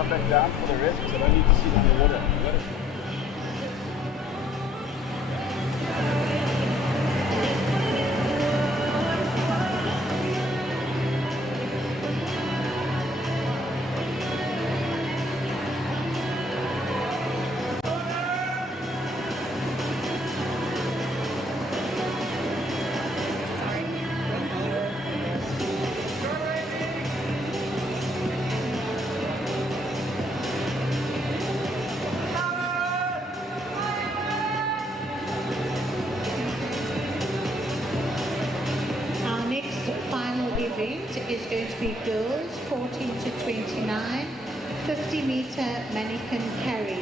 come back down for the rest because I don't need to see them in the water. Event is going to be girls 14 to 29, 50 meter mannequin carry.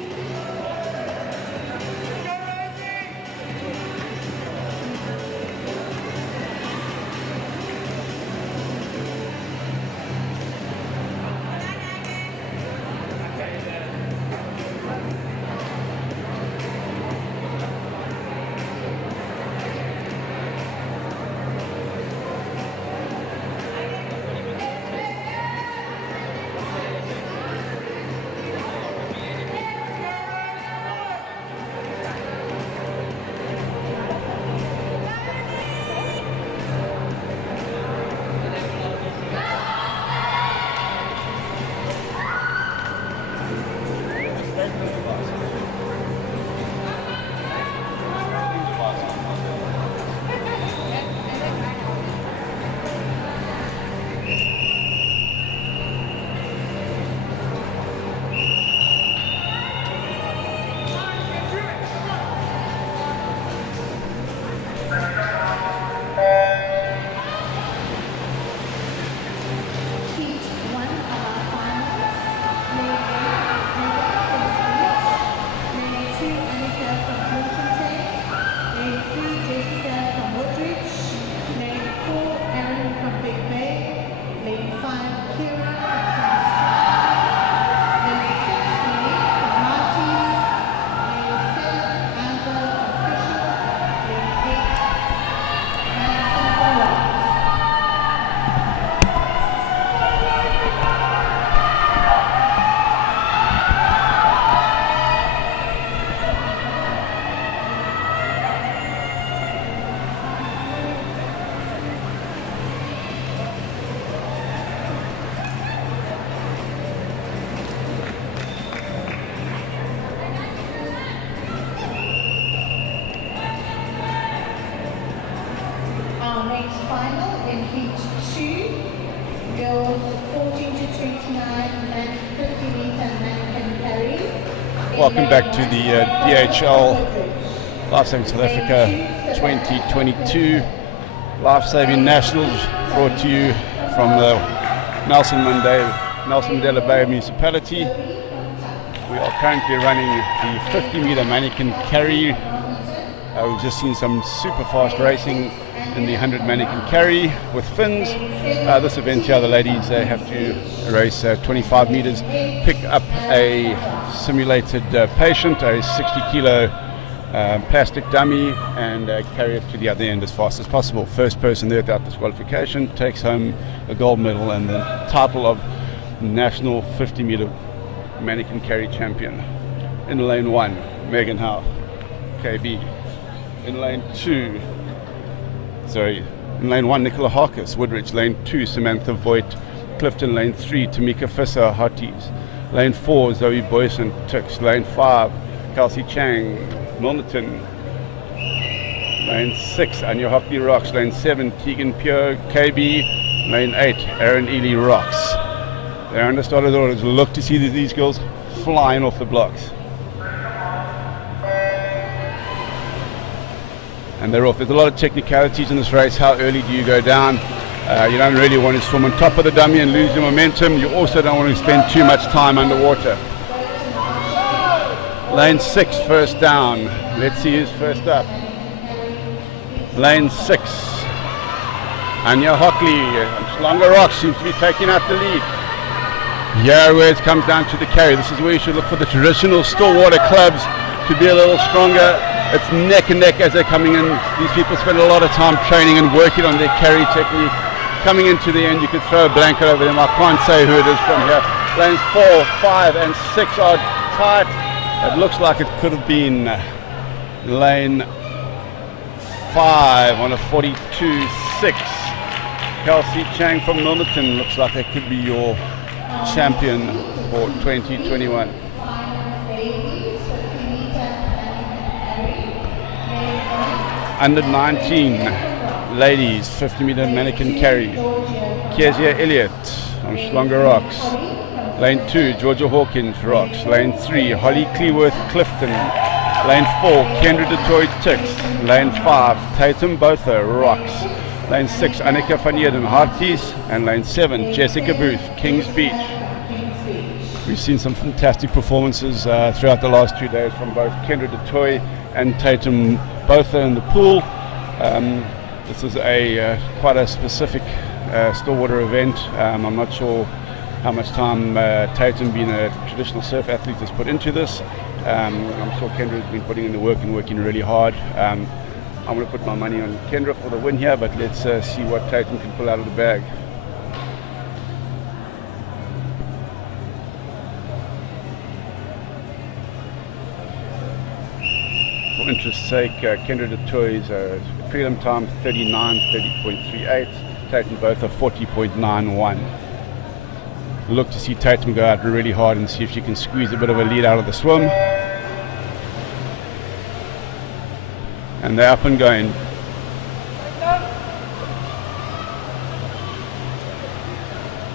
Final in heat 2, girls 14 to 29 and 50 meter mannequin carry. Welcome back to the DHL Lifesaving South Africa 2022 Lifesaving Nationals, brought to you from the Nelson Mandela Bay Municipality. We are currently running the 50 meter mannequin carry. We've just seen some super fast racing in the 100 mannequin carry with fins. This event here, the ladies, they have to race 25 meters, pick up a simulated patient, a 60 kilo plastic dummy, and carry it to the other end as fast as possible. First person there without disqualification takes home a gold medal and the title of National 50 meter mannequin carry champion. In lane 1, Megan Howe, KB. In lane 1, Nicola Harkis, Woodridge. Lane 2, Samantha Voigt, Clifton. Lane 3, Tamika Fisser, Hotties. Lane 4, Zoe Boyson, Tux. Lane 5, Kelsey Chang, Milnerton. Lane 6, Anya Hockley, Rocks. Lane 7, Tegan Pure, KB. Lane 8, Aaron Ely, Rocks. They're under started orders. Look to see these girls flying off the blocks. And they're off. There's a lot of technicalities in this race. How early do you go down? You don't really want to swim on top of the dummy and lose your momentum. You also don't want to spend too much time underwater. Lane 6, first down. Let's see who's first up. Lane 6. Anya Hockley, Slonga Rock seems to be taking out the lead. Here where it comes down to the carry. This is where you should look for the traditional Stillwater clubs to be a little stronger. It's neck and neck as they're coming in. These people spend a lot of time training and working on their carry technique. Coming into the end, you could throw a blanket over them. I can't say who it is from here. Lanes 4, 5 and 6 are tight. It looks like it could have been lane 5 on a 42.6. Kelsey Chang from Milnerton looks like that could be your champion for 2021. Under 19 ladies 50 meter mannequin carry. Kezia Elliott on Schlonga Rocks. Lane 2 Georgia Hawkins Rocks. Lane 3 Holly Cleworth Clifton. Lane 4 Kendra Detroit Tix. Lane 5 Tatum Botha Rocks. Lane 6 Annika van Eden Harties. And lane 7 Jessica Booth Kings Beach. We've seen some fantastic performances throughout the last 2 days from both Kendra Detroit and Tatum Botha in the pool. This is quite a specific Stillwater event. I'm not sure how much time Tatum, being a traditional surf athlete, has put into this. I'm sure Kendra has been putting in the work and working really hard. I'm going to put my money on Kendra for the win here, but let's see what Tatum can pull out of the bag. For interest's sake, Kendra Detroit's prelim time 39:30.38. Tatum both are 40.91. Look to see Tatum go out really hard and see if she can squeeze a bit of a lead out of the swim. And they're up and going.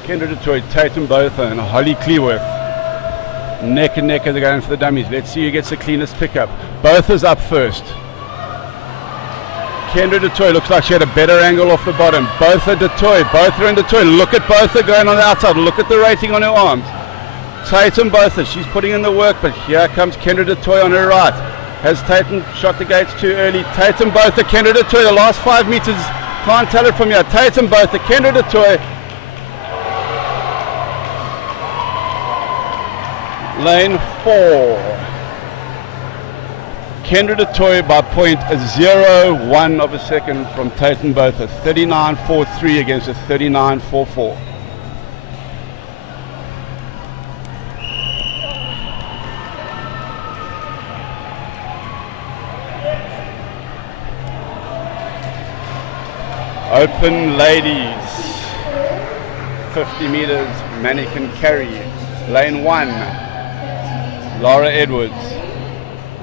Kendra Detroit, Tatum Botha and Holly Cleworth. Neck and neck as they're going for the dummies. Let's see who gets the cleanest pickup. Botha's up first. Kendra Detroit looks like she had a better angle off the bottom. Botha Detroit, Botha and Detroit. Look at Botha going on the outside. Look at the rating on her arms. Tatum Botha, she's putting in the work, but here comes Kendra Detroit on her right. Has Tatum shot the gates too early? Tatum Botha, Kendra Detroit, the last 5 meters, can't tell it from here. Tatum Botha, Kendra Detroit. Lane 4. Kendra Detroit by 0.01 of a second from Tatum Botha. 39.43 against a 39.44. Open ladies. 50 meters mannequin carry. Lane 1. Laura Edwards.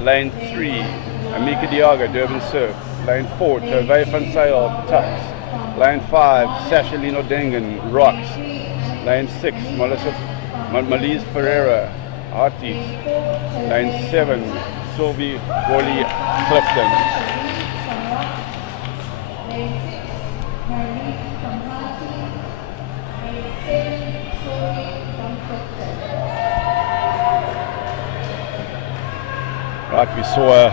Lane 3, Amika Diago, Durban Surf. Lane 4, Tove van Sale, Tux. Lane 5, Sasha Lino Dengen, Rocks. Lane 6, Malise Ferreira, Arties. Lane 7, Sylvie Worley, Clifton. Right, we saw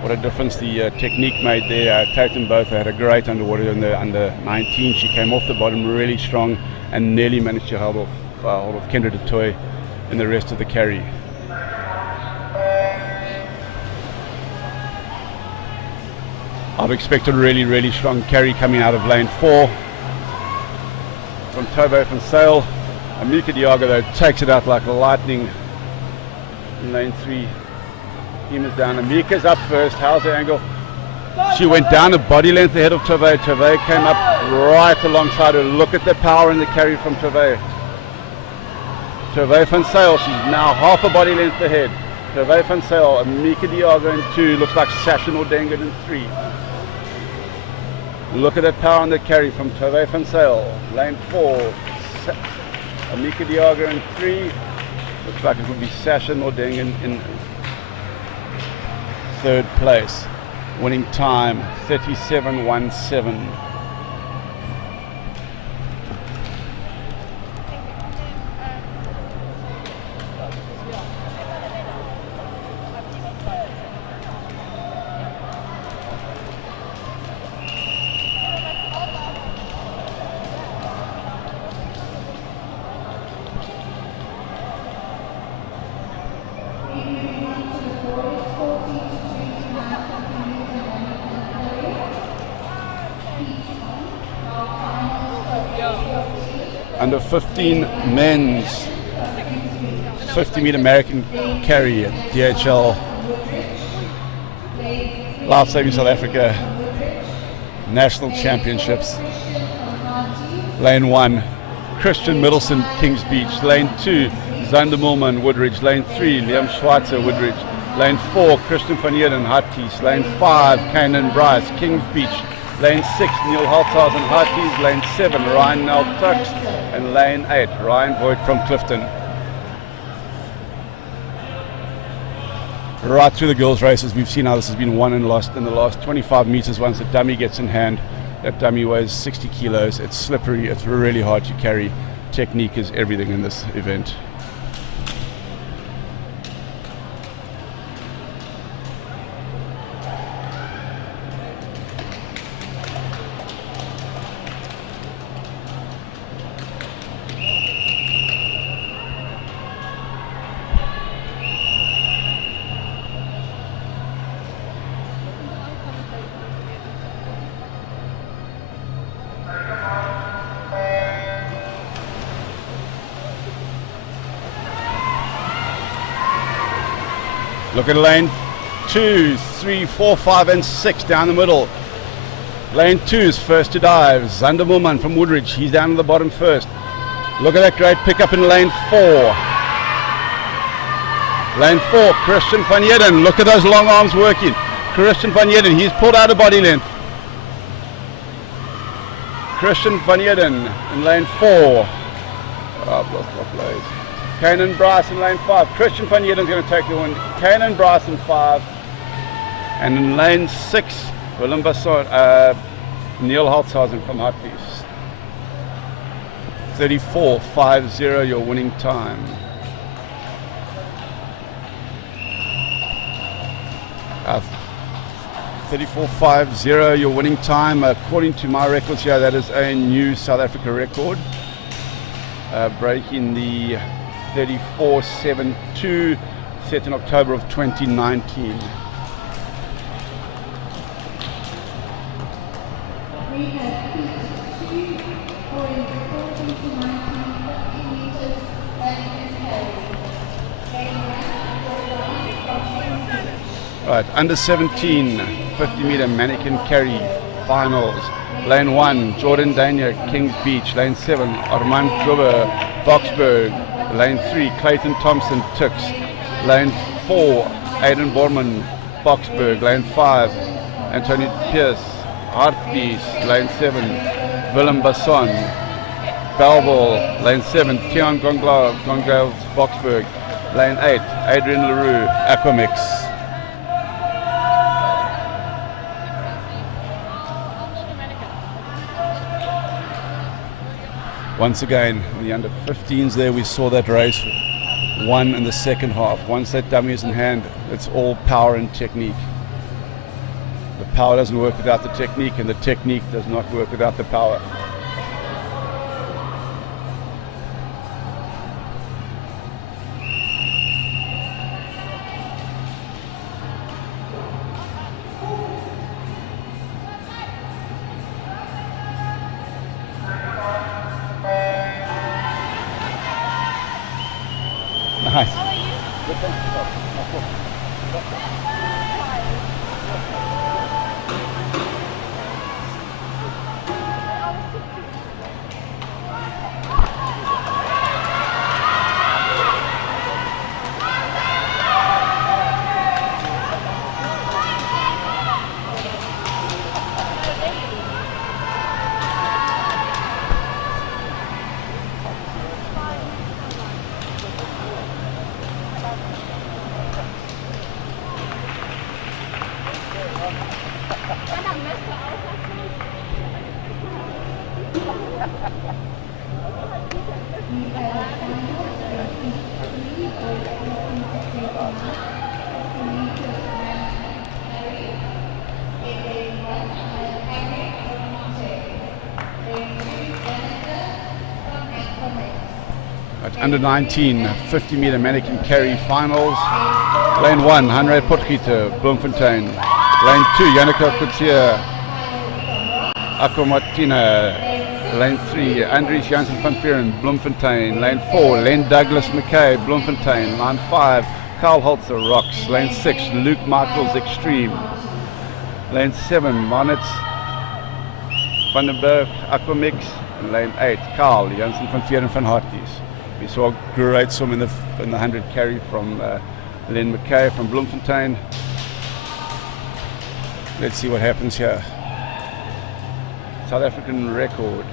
what a difference the technique made there. Tatum Botha had a great underwater in the under 19. She came off the bottom really strong and nearly managed to hold off Kendra Detroit in the rest of the carry. I've expected a really, really strong carry coming out of lane 4 from Tove van Sale. Amika Diago though takes it out like lightning in lane 3. Team is down. Amika's up first. How's the angle? She went down a body length ahead of Tove. Tove came up right alongside her. Look at the power in the carry from Tove. Tove van Sale, she's now half a body length ahead. Tove van Sale, Amika Diago in 2. Looks like Sasha Nordengen in 3. Look at that power in the carry from Tove van Sale. Lane 4. Amika Diago in 3. Looks like it would be Sasha Nordengen in 3rd place, winning time 37.17. under 15 men's 50-meter American carry at DHL Life Saving South Africa National Championships. Lane 1, Christian Middleton, Kings Beach. Lane 2, Zander Mulman, Woodridge. Lane 3, Liam Schweitzer, Woodridge. Lane 4, Christian van Heerden, Harties. Lane 5, Kanan Bryce, Kings Beach. Lane 6, Neil Holtzhausen, Harties. Lane 7, Ryan Nel Tux. And Lane 8, Ryan Voigt from Clifton. Right through the girls' races, we've seen how this has been won and lost in the last 25 meters. Once the dummy gets in hand, that dummy weighs 60 kilos. It's slippery, it's really hard to carry. Technique is everything in this event. Look at lane 2, 3, 4, 5 and 6 down the middle. Lane 2 is first to dive. Zander Mulman from Woodridge, he's down at the bottom first. Look at that great pickup in lane 4. Lane 4, Christian van Heerden. Look at those long arms working. Christian van Heerden, he's pulled out a body length. Christian van Heerden in lane 4. Oh, I've lost my place. Kanan Bryce in lane 5. Christian van Heerden's going to take the win. Kanan Bryce in 5. And in lane 6, Willem Basson, Neil Holtzhausen from Harties. 34.50 your winning time. Uh, 34.50 your winning time. According to my records here, that is a new South Africa record. Breaking the 34.72 set in October of 2019. We have heat 2 for 14 to 19, 50 meters and carry. Right, under 17, 50-meter mannequin carry finals. Lane 1, Jordan Dania, Kings Beach. Lane 7, Armand Glover, Boksburg. Lane 3, Clayton Thompson, Tux. Lane 4, Aidan Borman, Boksburg. Lane 5, Anthony Pierce, Hartbees. Lane 7, Willem Basson, Belleville. Lane 7, Tian Gongales, Boksburg. Lane 8, Adrian LaRue, Aquamix. Once again, in the under 15s there, we saw that race won in the second half. Once that dummy is in hand, it's all power and technique. The power doesn't work without the technique, and the technique does not work without the power. Nice. At under 19, 50-meter mannequin carry finals. Lane 1, Hanré Potgieter, Bloemfontein. Lane 2, Janneke Coetzee, Aquamartina. Lane 3, Andries Janssen van Vieren, Bloemfontein. Lane 4, Len Douglas McKay, Bloemfontein. Lane 5, Carl Holzer, Rocks. Lane 6, Luke Michaels, Extreme. Lane 7, Marnitz van den Berg, Aquamix. And lane 8, Carl Janssen van Vieren van Harties. We saw a great swim in the 100 carry from Len McKay from Bloemfontein. Let's see what happens here. South African record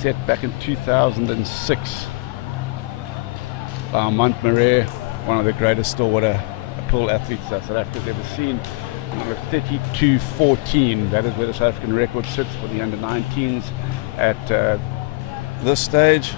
set back in 2006 by Montmarais, one of the greatest stillwater pool athletes South Africa's ever seen. Number 32.14. That is where the South African record sits for the under-19s at this stage.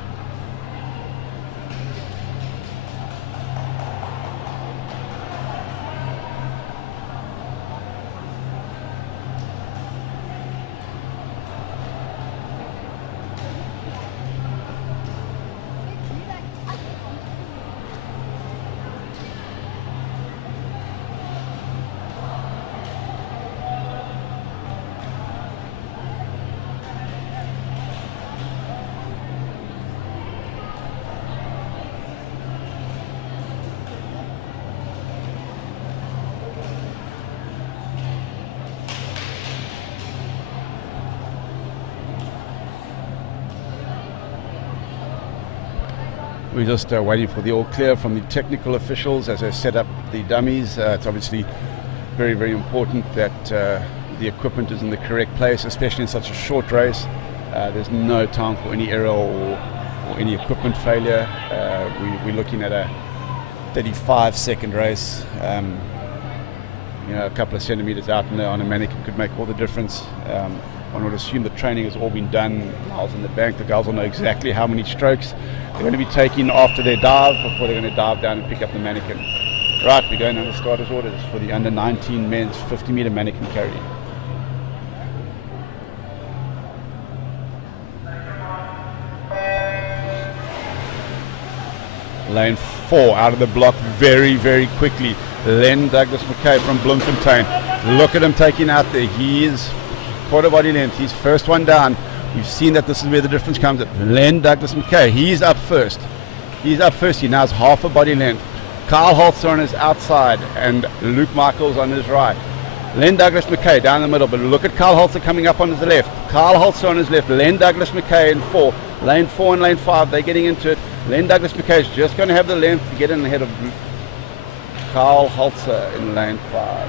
We're just waiting for the all clear from the technical officials as they set up the dummies. It's obviously very, very important that the equipment is in the correct place, especially in such a short race. There's no time for any error or any equipment failure. We're looking at a 35-second race. A couple of centimeters out on a mannequin could make all the difference. One would assume the training has all been done. Miles in the bank, the girls will know exactly how many strokes they're going to be taking after their dive before they're going to dive down and pick up the mannequin. Right, we're going under starters orders for the under 19 men's 50 meter mannequin carry. Lane 4 out of the block very, very quickly. Len Douglas McKay from Bloemfontein. Look at him taking out there. He is quarter body length. He's first one down. You've seen that this is where the difference comes at. Len Douglas McKay, he's up first. He now has half a body length. Carl Holzer on his outside and Luke Michaels on his right. Len Douglas McKay down the middle, but look at Carl Holzer coming up on his left. Carl Holzer on his left, Len Douglas McKay in 4. Lane 4 and lane 5, they're getting into it. Len Douglas McKay is just going to have the length to get in ahead of Carl Holzer in lane 5.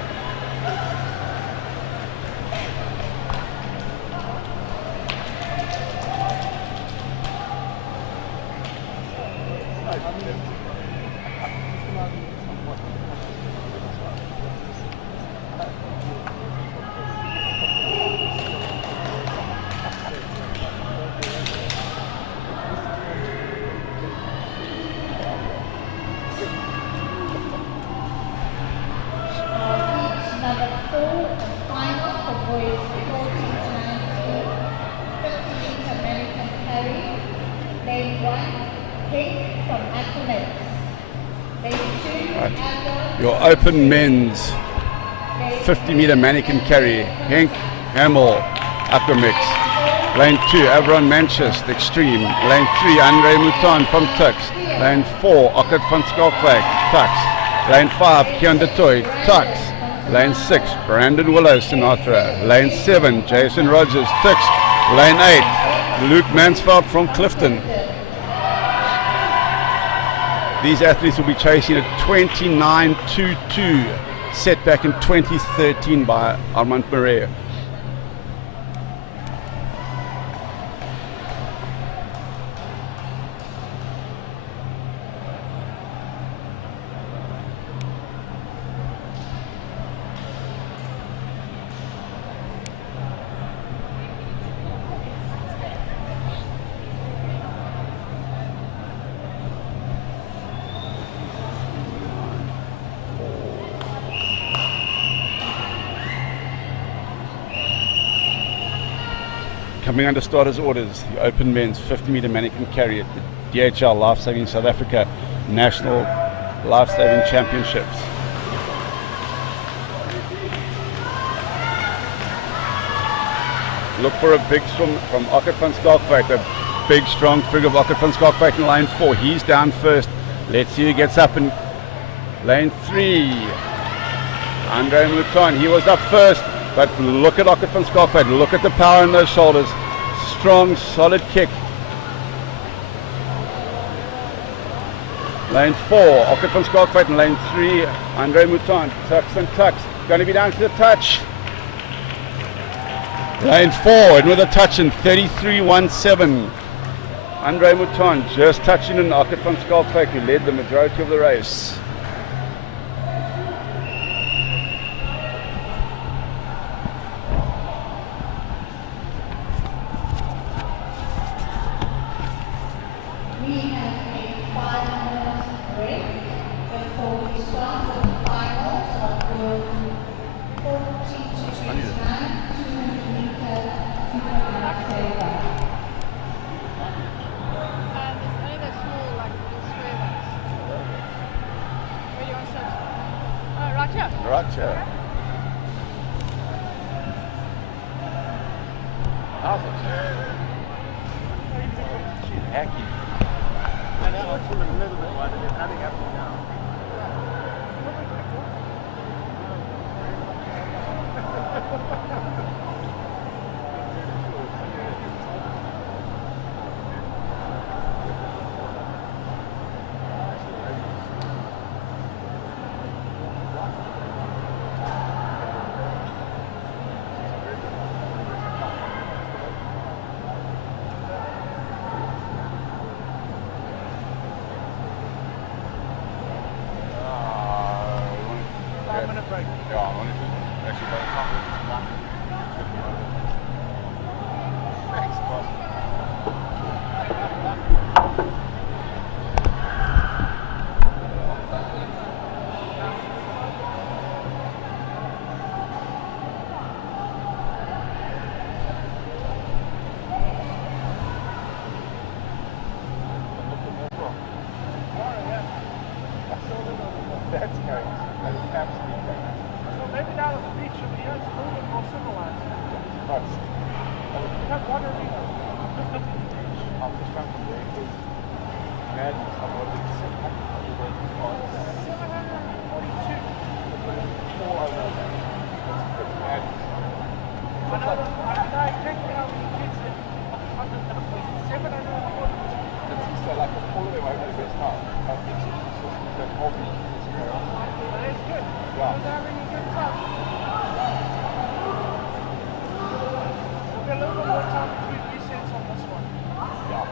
Your open men's 50 meter mannequin carry, Henk Hamel, Aquamix. Lane 2, Avron Manchester, Extreme. Lane 3, Andre Mouton from Tux. Lane 4, Ockert van Skalkwyk, Tux. Lane 5, Kian de Toy, Tux. Lane 6, Brandon Willows, Sinatra. Lane 7, Jason Rogers, Tux. Lane 8, Luke Mansveld from Clifton. These athletes will be chasing a 29.22 set back in 2013 by Armand Marais. Coming under starters orders, the open men's 50 meter mannequin carry at the DHL Life Saving South Africa National Life Saving Championships. look for a big swim from Ockert van Skalkwyk, a big strong figure of Ockert van Skalkwyk in lane 4. He's down first. Let's see who gets up in lane 3. Andre Mouton, he was up first, but look at Ockert van Skalkwyk, look at the power in those shoulders. Strong, solid kick. Lane 4, Ockert van Skalkwyk, in lane 3, Andre Mouton, tucks and tucks, going to be down to the touch. Lane 4, and with a touch in 33.17. Andre Mouton just touching in Ockert van Skalkwyk, who led the majority of the race. We have a 5-minute break before we start with the finals of girls 40 to 29, 200-meter superman saver. There's only those small, like, little square ones. Where do you want to start? Oh, right here. Right here. How's it? She's hacky. I know, I took it a little bit wide and then adding up and down. That's great. That is absolutely great. Well, maybe down on the beach over here it's a little bit more civilized. Nice. You have one arena. I'm just trying to break this madness. I'm going to be 742. four over that. That's madness. I know exactly how many kids did. 742. It's so like all the way over the best time. I think it's just that whole thing is But it's good. Yeah. They're having a good time. We'll get a little bit more time between resets on this one. yeah.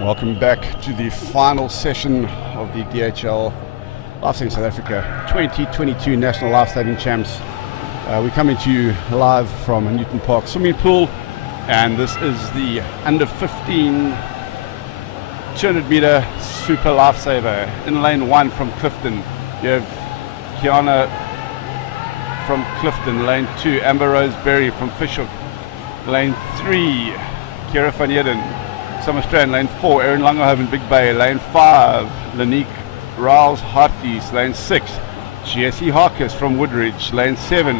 Welcome back to the final session of the DHL Lifesaving South Africa 2022 National Lifesaving Champs. We're coming to you live from Newton Park Swimming Pool, and this is the under 15 200 meter super lifesaver. In lane 1 from Clifton, you have Kiana from Clifton. Lane 2, Amber Rose Berry from Fishhook. Lane 3, Kira van Eden, Summerstrand. Lane 4, Erin Langerhoven, Big Bay. Lane 5, Lanique Riles, Harties. Lane 6, Jessie Harkis from Woodridge. Lane 7,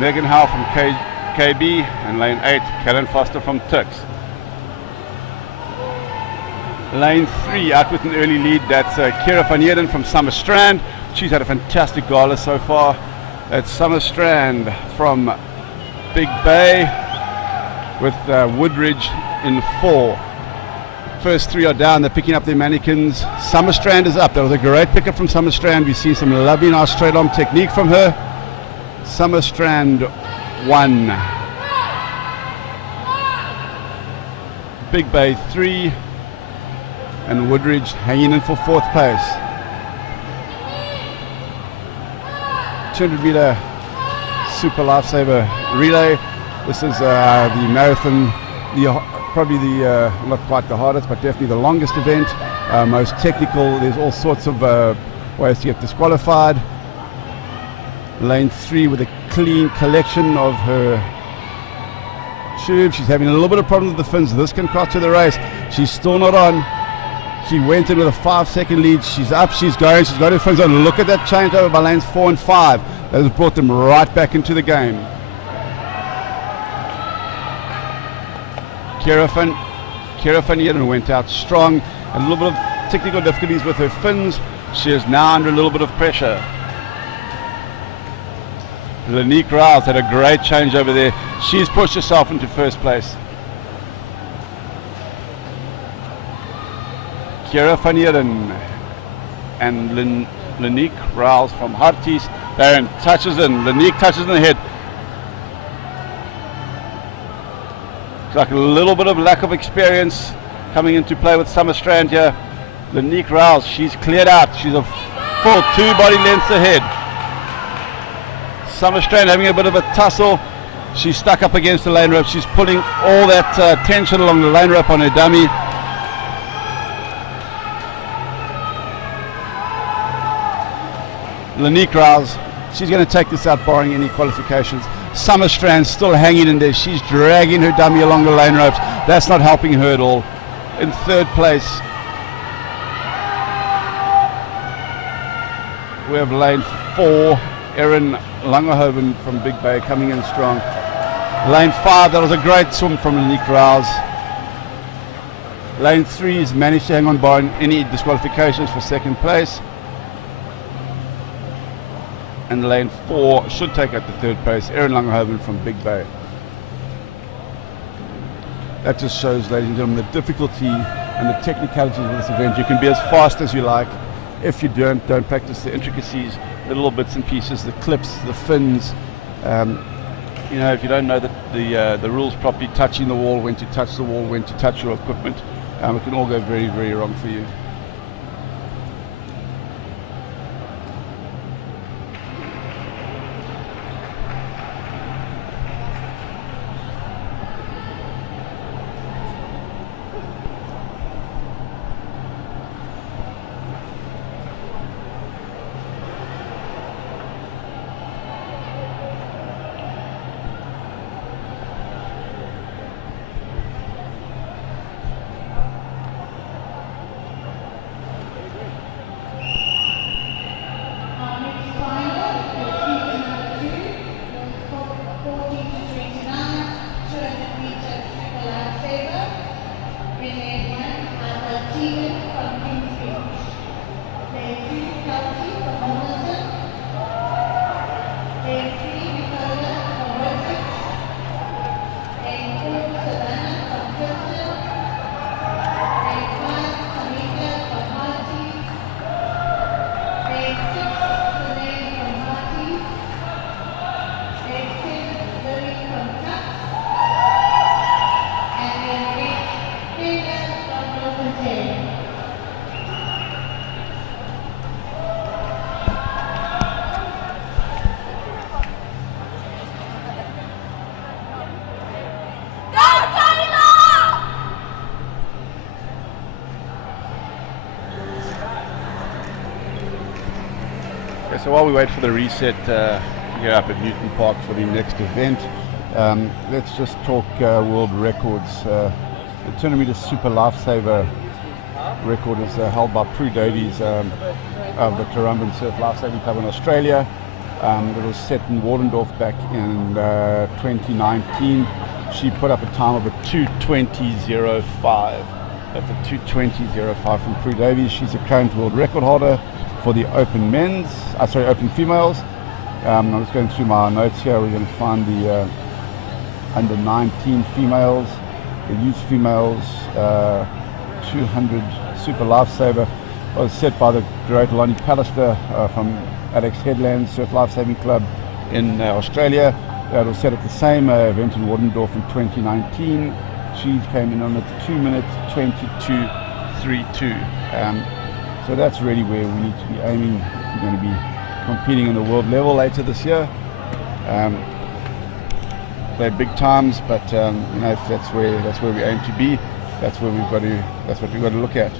Megan Howe from KB. And lane 8, Karen Foster from Tux. Lane 3, out with an early lead, that's Kira van Eden from Summerstrand. She's had a fantastic gala so far. That's Summerstrand from Big Bay with Woodridge in 4. First 3 are down, they're picking up their mannequins. Summerstrand is up. That was a great pickup from Summerstrand. We see some lovely nice straight arm technique from her. Summerstrand 1. Big Bay 3. And Woodridge hanging in for 4th place. 200 meter super lifesaver relay. This is the marathon, probably the not quite the hardest, but definitely the longest event, most technical. There's all sorts of ways to get disqualified. Lane 3 with a clean collection of her tube. She's having a little bit of problem with the fins. This can cost her the race. She's still not on. She went in with a 5-second lead. She's up, she's going, she's got her fins on. Look at that changeover by lanes 4 and 5. That has brought them right back into the game. Kira van Eden went out strong. A little bit of technical difficulties with her fins. She is now under a little bit of pressure. Lanique Riles had a great change over there. She's pushed herself into 1st place. Kira van Eden and Lanique Riles from Harties. Darren touches in. Lanique touches in the head. It's like a little bit of lack of experience coming into play with Summerstrand here. Lanique Riles, she's cleared out. She's a full 2 body lengths ahead. Summerstrand having a bit of a tussle. She's stuck up against the lane rope. She's pulling all that tension along the lane rope on her dummy. Lanique Riles, she's going to take this out barring any qualifications. Summerstrand still hanging in there. She's dragging her dummy along the lane ropes. That's not helping her at all. In 3rd place, we have lane 4, Erin Langerhoven from Big Bay coming in strong. Lane 5, that was a great swim from Lanique Riles. Lane 3 has managed to hang on barring any disqualifications for 2nd place. And lane 4 should take out the 3rd place, Erin Langerhoven from Big Bay. That just shows, ladies and gentlemen, the difficulty and the technicalities of this event. You can be as fast as you like. If you don't practice the intricacies, the little bits and pieces, the clips, the fins. If you don't know the rules properly, touching the wall, when to touch the wall, when to touch your equipment, it can all go very, very wrong for you. So while we wait for the reset here up at Newton Park for the next event, let's just talk world records. The 200 meter super lifesaver record is held by Prue Davies of the Currumbin Surf Lifesaving Club in Australia. It was set in Waldendorf back in 2019. She put up a time of a 2:20.05. That's a 2:20.05 from Prue Davies. She's a current world record holder for the open open females. I'm just going through my notes here. We're going to find the under 19 females, the youth females, 200 super lifesaver was set by the great Lonnie Pallister from Alex Headland Surf Lifesaving Club in Australia. It was set at the same event in Wardendorf in 2019. She came in on a 2:22.32. So that's really where we need to be aiming if we're going to be competing on the world level later this year. They're big times, but if that's where we aim to be, that's what we've got to look at.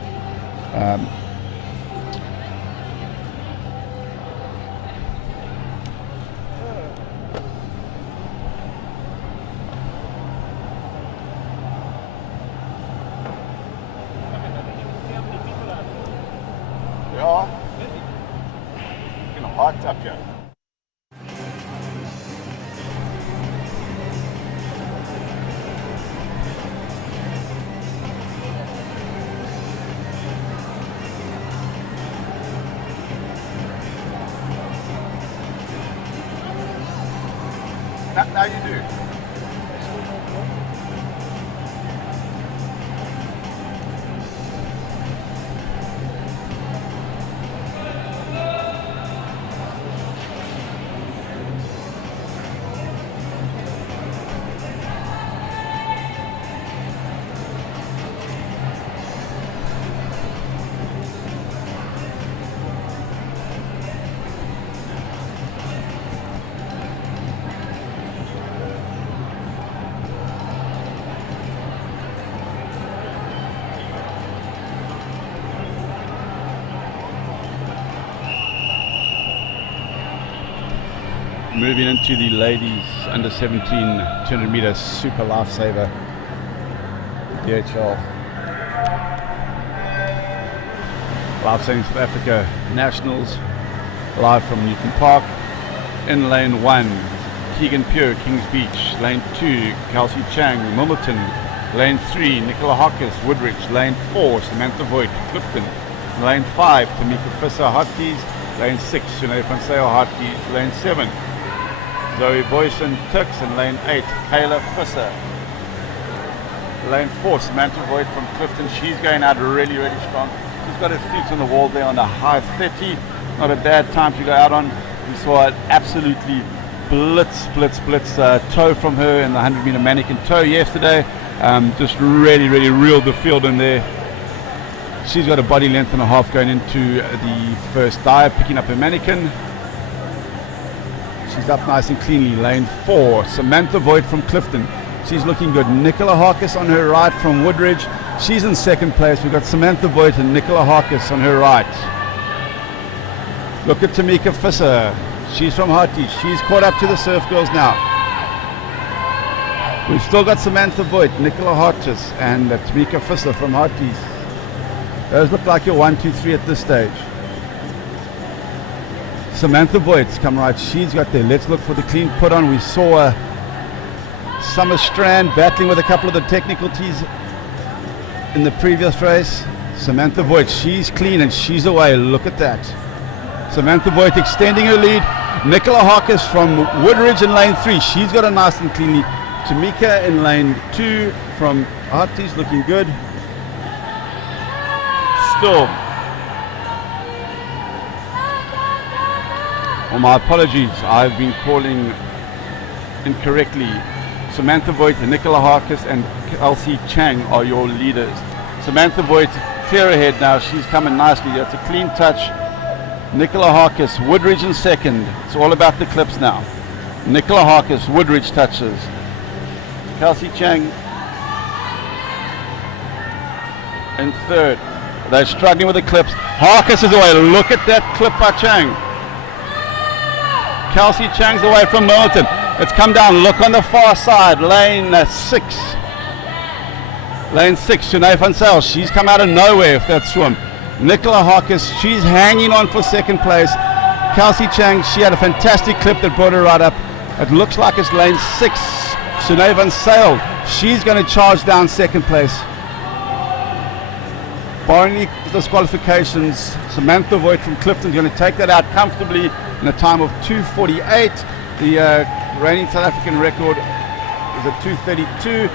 Ja, genau, parked up here. Now you do. Moving into the ladies under 17 200 meter super lifesaver DHL Lifesaving South Africa Nationals, live from Newton Park. In lane 1, Keegan Pure, Kings Beach. Lane 2, Kelsey Chang, Milmerton. Lane 3, Nicola Hawkins, Woodridge. Lane 4, Samantha Voigt, Clifton. Lane 5, Tamika Fisser, Hotkeys. Lane 6, Sinead Franceo, Hotkeys. Lane 7, Zoe Boyson, Tux. And lane 8, Kayla Fisser. Lane 4, Samantha Voigt from Clifton. She's going out really, really strong. She's got her feet on the wall there on the high 30. Not a bad time to go out on. We saw an absolutely blitz toe from her in the 100 meter mannequin toe yesterday. Just really reeled the field in there. She's got a body length and a half going into the first dive, picking up her mannequin. She's up nice and cleanly. Lane 4, Samantha Voigt from Clifton. She's looking good. Nicola Harkis on her right from Woodridge. She's in second place. We've got Samantha Voigt and Nicola Harkis on her right. Look at Tamika Fisser. She's from Hotties. She's caught up to the Surf Girls now. We've still got Samantha Voigt, Nicola Harkis, and Tamika Fisser from Hotties. Those look like your 1, 2, 3 at this stage. Samantha Voigt's come right. She's got there. Let's look for the clean put on. We saw Summer Strand battling with a couple of the technicalities in the previous race. Samantha Voigt, she's clean and she's away. Look at that. Samantha Voigt extending her lead. Nicola Harkis from Woodridge in lane 3. She's got a nice and cleanly. Tamika in lane 2 from Hotties, looking good. Still. Well, my apologies. I've been calling incorrectly. Samantha Voigt, Nicola Harkis and Kelsey Chang are your leaders. Samantha Voigt clear ahead now. She's coming nicely. That's a clean touch. Nicola Harkis, Woodridge in second. It's all about the clips now. Nicola Harkis, Woodridge touches. Kelsey Chang in third. They're struggling with the clips. Harkis is away. Look at that clip by Chang. Kelsey Chang's away from Milton. It's come down. Look on the far side. Lane 6. Lane 6, Sinead van Zyl. She's come out of nowhere with that swim. Nicola Harkis, she's hanging on for second place. Kelsey Chang, she had a fantastic clip that brought her right up. It looks like it's lane 6. Sinead van Zyl, she's going to charge down second place. Barring any disqualifications, Samantha Voigt from Clifton is going to take that out comfortably in a time of 2:48. The reigning South African record is at 2:32.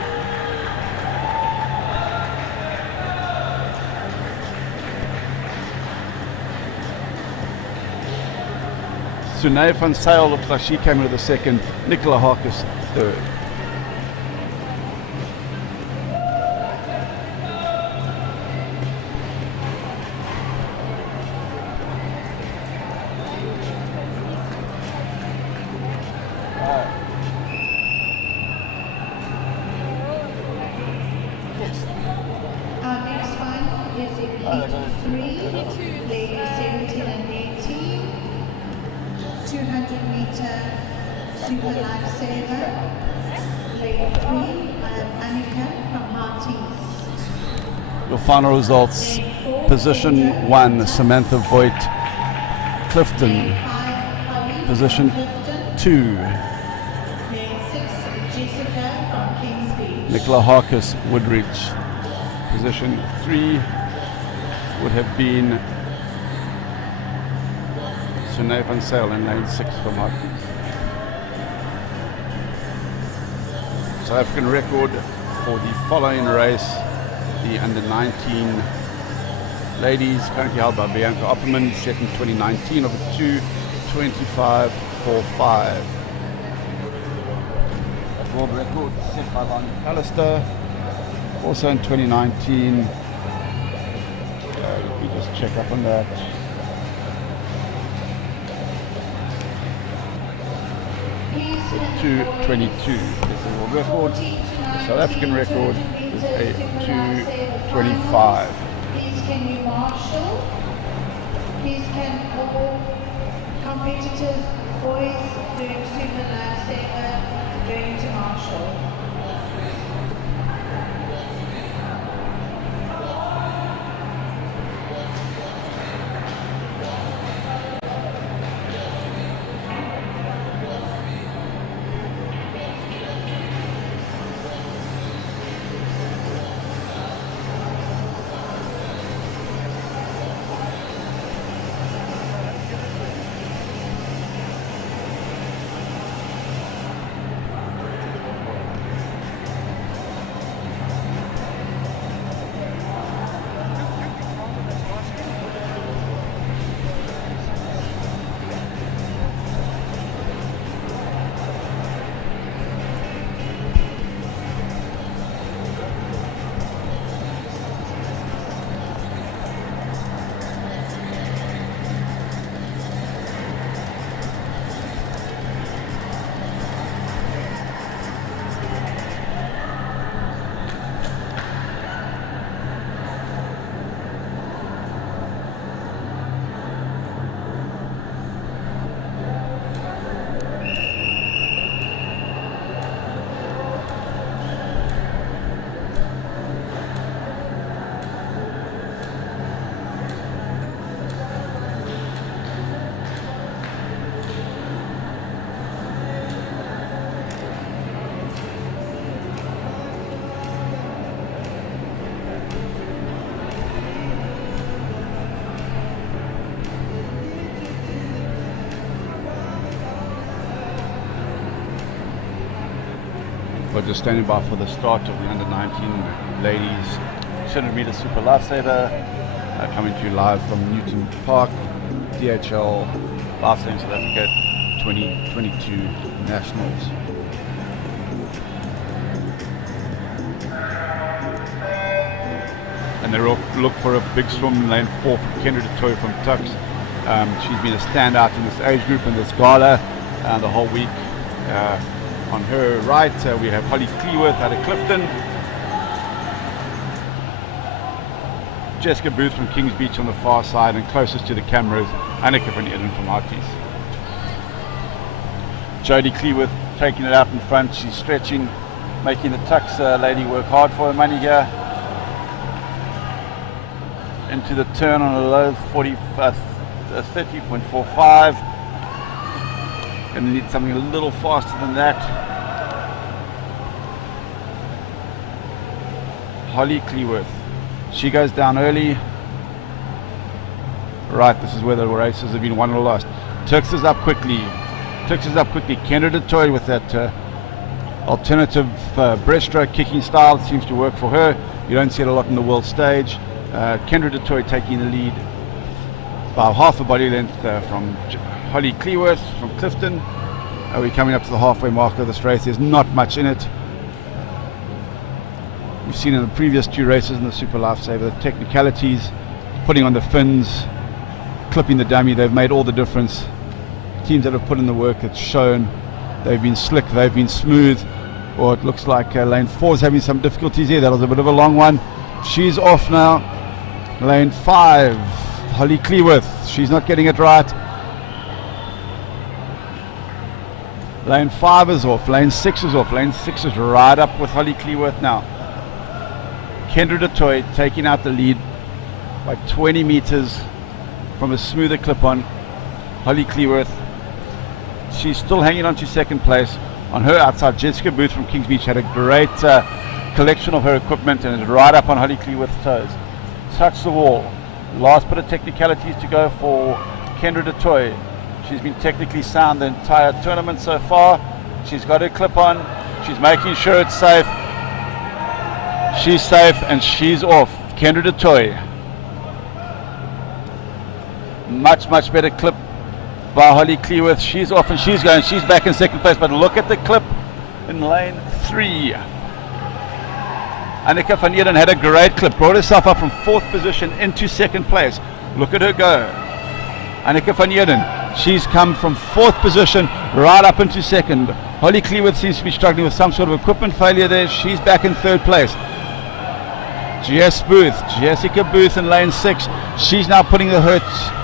Sinead van Zyl looks like she came into the second. Nicola Harkis third. Our next one is in heat 3, ladies 17 and 18, 200 meter super lifesaver, lady 3, Annika from Hearties. Your final results: position 1, Samantha Voigt, Clifton. Lane 5, Holly Position from Clifton. 2, Lane 6, Jessica from Kings Beach. Nicola Harkis, Woodridge. Position 3 would have been Sinead van Zyl in lane 6 from Harkis. South African record for the following race, the under 19 ladies, currently held by Bianca Opperman, set in 2019 of a 2:25.45. World record set by Lonnie Pallister, also in 2019. Let me just check up on that. Please can 2:22 is the world record. The South African record is a 2:25. Please can you marshal? Please can all competitors, boys doing super lifesaver, going to marshal. We're just standing by for the start of the under 19 ladies 100 meter super lifesaver, coming to you live from Newton Park, DHL Lifesaving South Africa 2022 Nationals. And they look for a big swim in lane 4 for Kendra du Toit from Tux. She's been a standout in this age group in this gala the whole week. On her right, we have Holly Cleworth out of Clifton. Jessica Booth from Kings Beach on the far side, and closest to the cameras, Annika van Eden from Hearties. Jodie Cleworth taking it out in front. She's stretching, making the Tux lady work hard for her money here. Into the turn on a low 30.45. Gonna need something a little faster than that. Holly Cleworth. She goes down early. Right, this is where the races have been won or lost. Turks is up quickly. Kendra du Toit with that alternative breaststroke kicking style. It seems to work for her. You don't see it a lot in the world stage. Kendra du Toit taking the lead by half a body length from Holly Cleworth from Clifton. We're coming up to the halfway mark of this race. There's not much in it. We've seen in the previous 2 races in the Super Lifesaver the technicalities, putting on the fins, clipping the dummy, they've made all the difference. Teams that have put in the work, it's shown. They've been slick, they've been smooth. Or it looks like lane 4 is having some difficulties here. That was a bit of a long one. She's off now. Lane 5, Holly Cleworth, she's not getting it right. Lane 5 is off, lane 6 is off. Lane 6 is right up with Holly Cleworth now. Kendra du Toit taking out the lead by 20 meters from a smoother clip-on. Holly Cleworth, she's still hanging on to second place. On her outside, Jessica Booth from Kings Beach had a great collection of her equipment and is right up on Holly Cleworth's toes. Touch the wall. Last bit of technicalities to go for Kendra du Toit. She's been technically sound the entire tournament so far. She's got her clip on. She's making sure it's safe. She's safe and she's off. Kendra du Toit. Much better clip by Holly Cleworth. She's off and she's going. She's back in second place. But look at the clip in lane 3. Annika van Eden had a great clip. Brought herself up from 4th position into second place. Look at her go. Annika van Eden. She's come from 4th position right up into second. Holly Cleworth seems to be struggling with some sort of equipment failure there. She's back in 3rd place. Jessica Booth in lane 6. She's now putting the hurt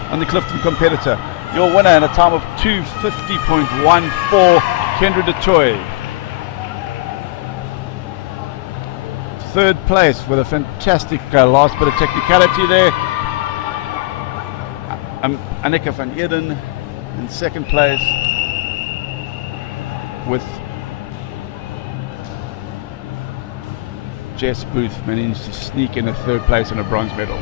on the Clifton competitor. Your winner in a time of 2:50.14, Kendra du Toit. 3rd place with a fantastic last bit of technicality there. Annika van Eden in 2nd place with Jess Booth managed to sneak in a 3rd place and a bronze medal.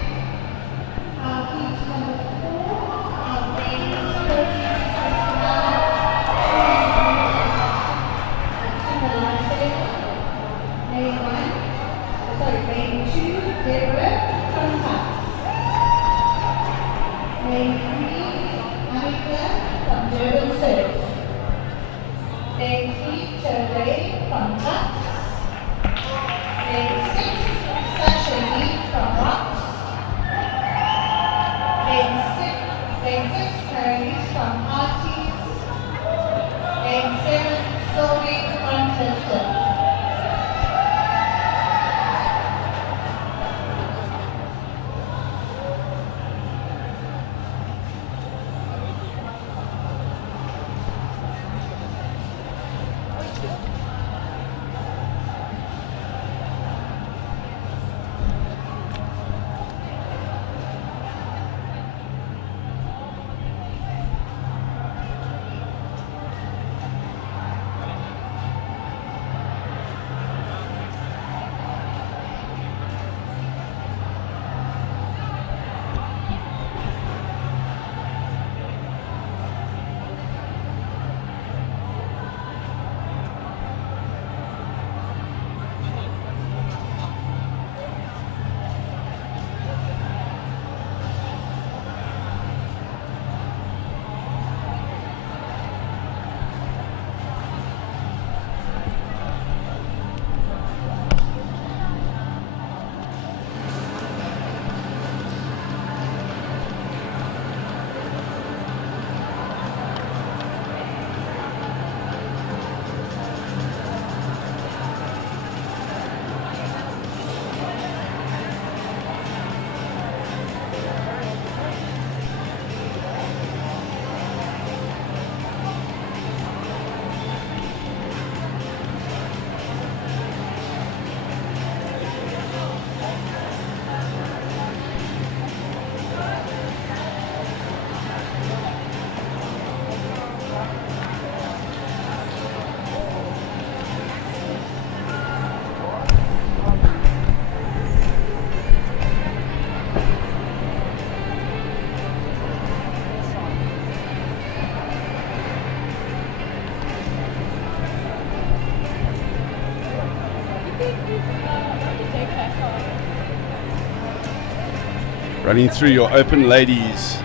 Running through your open ladies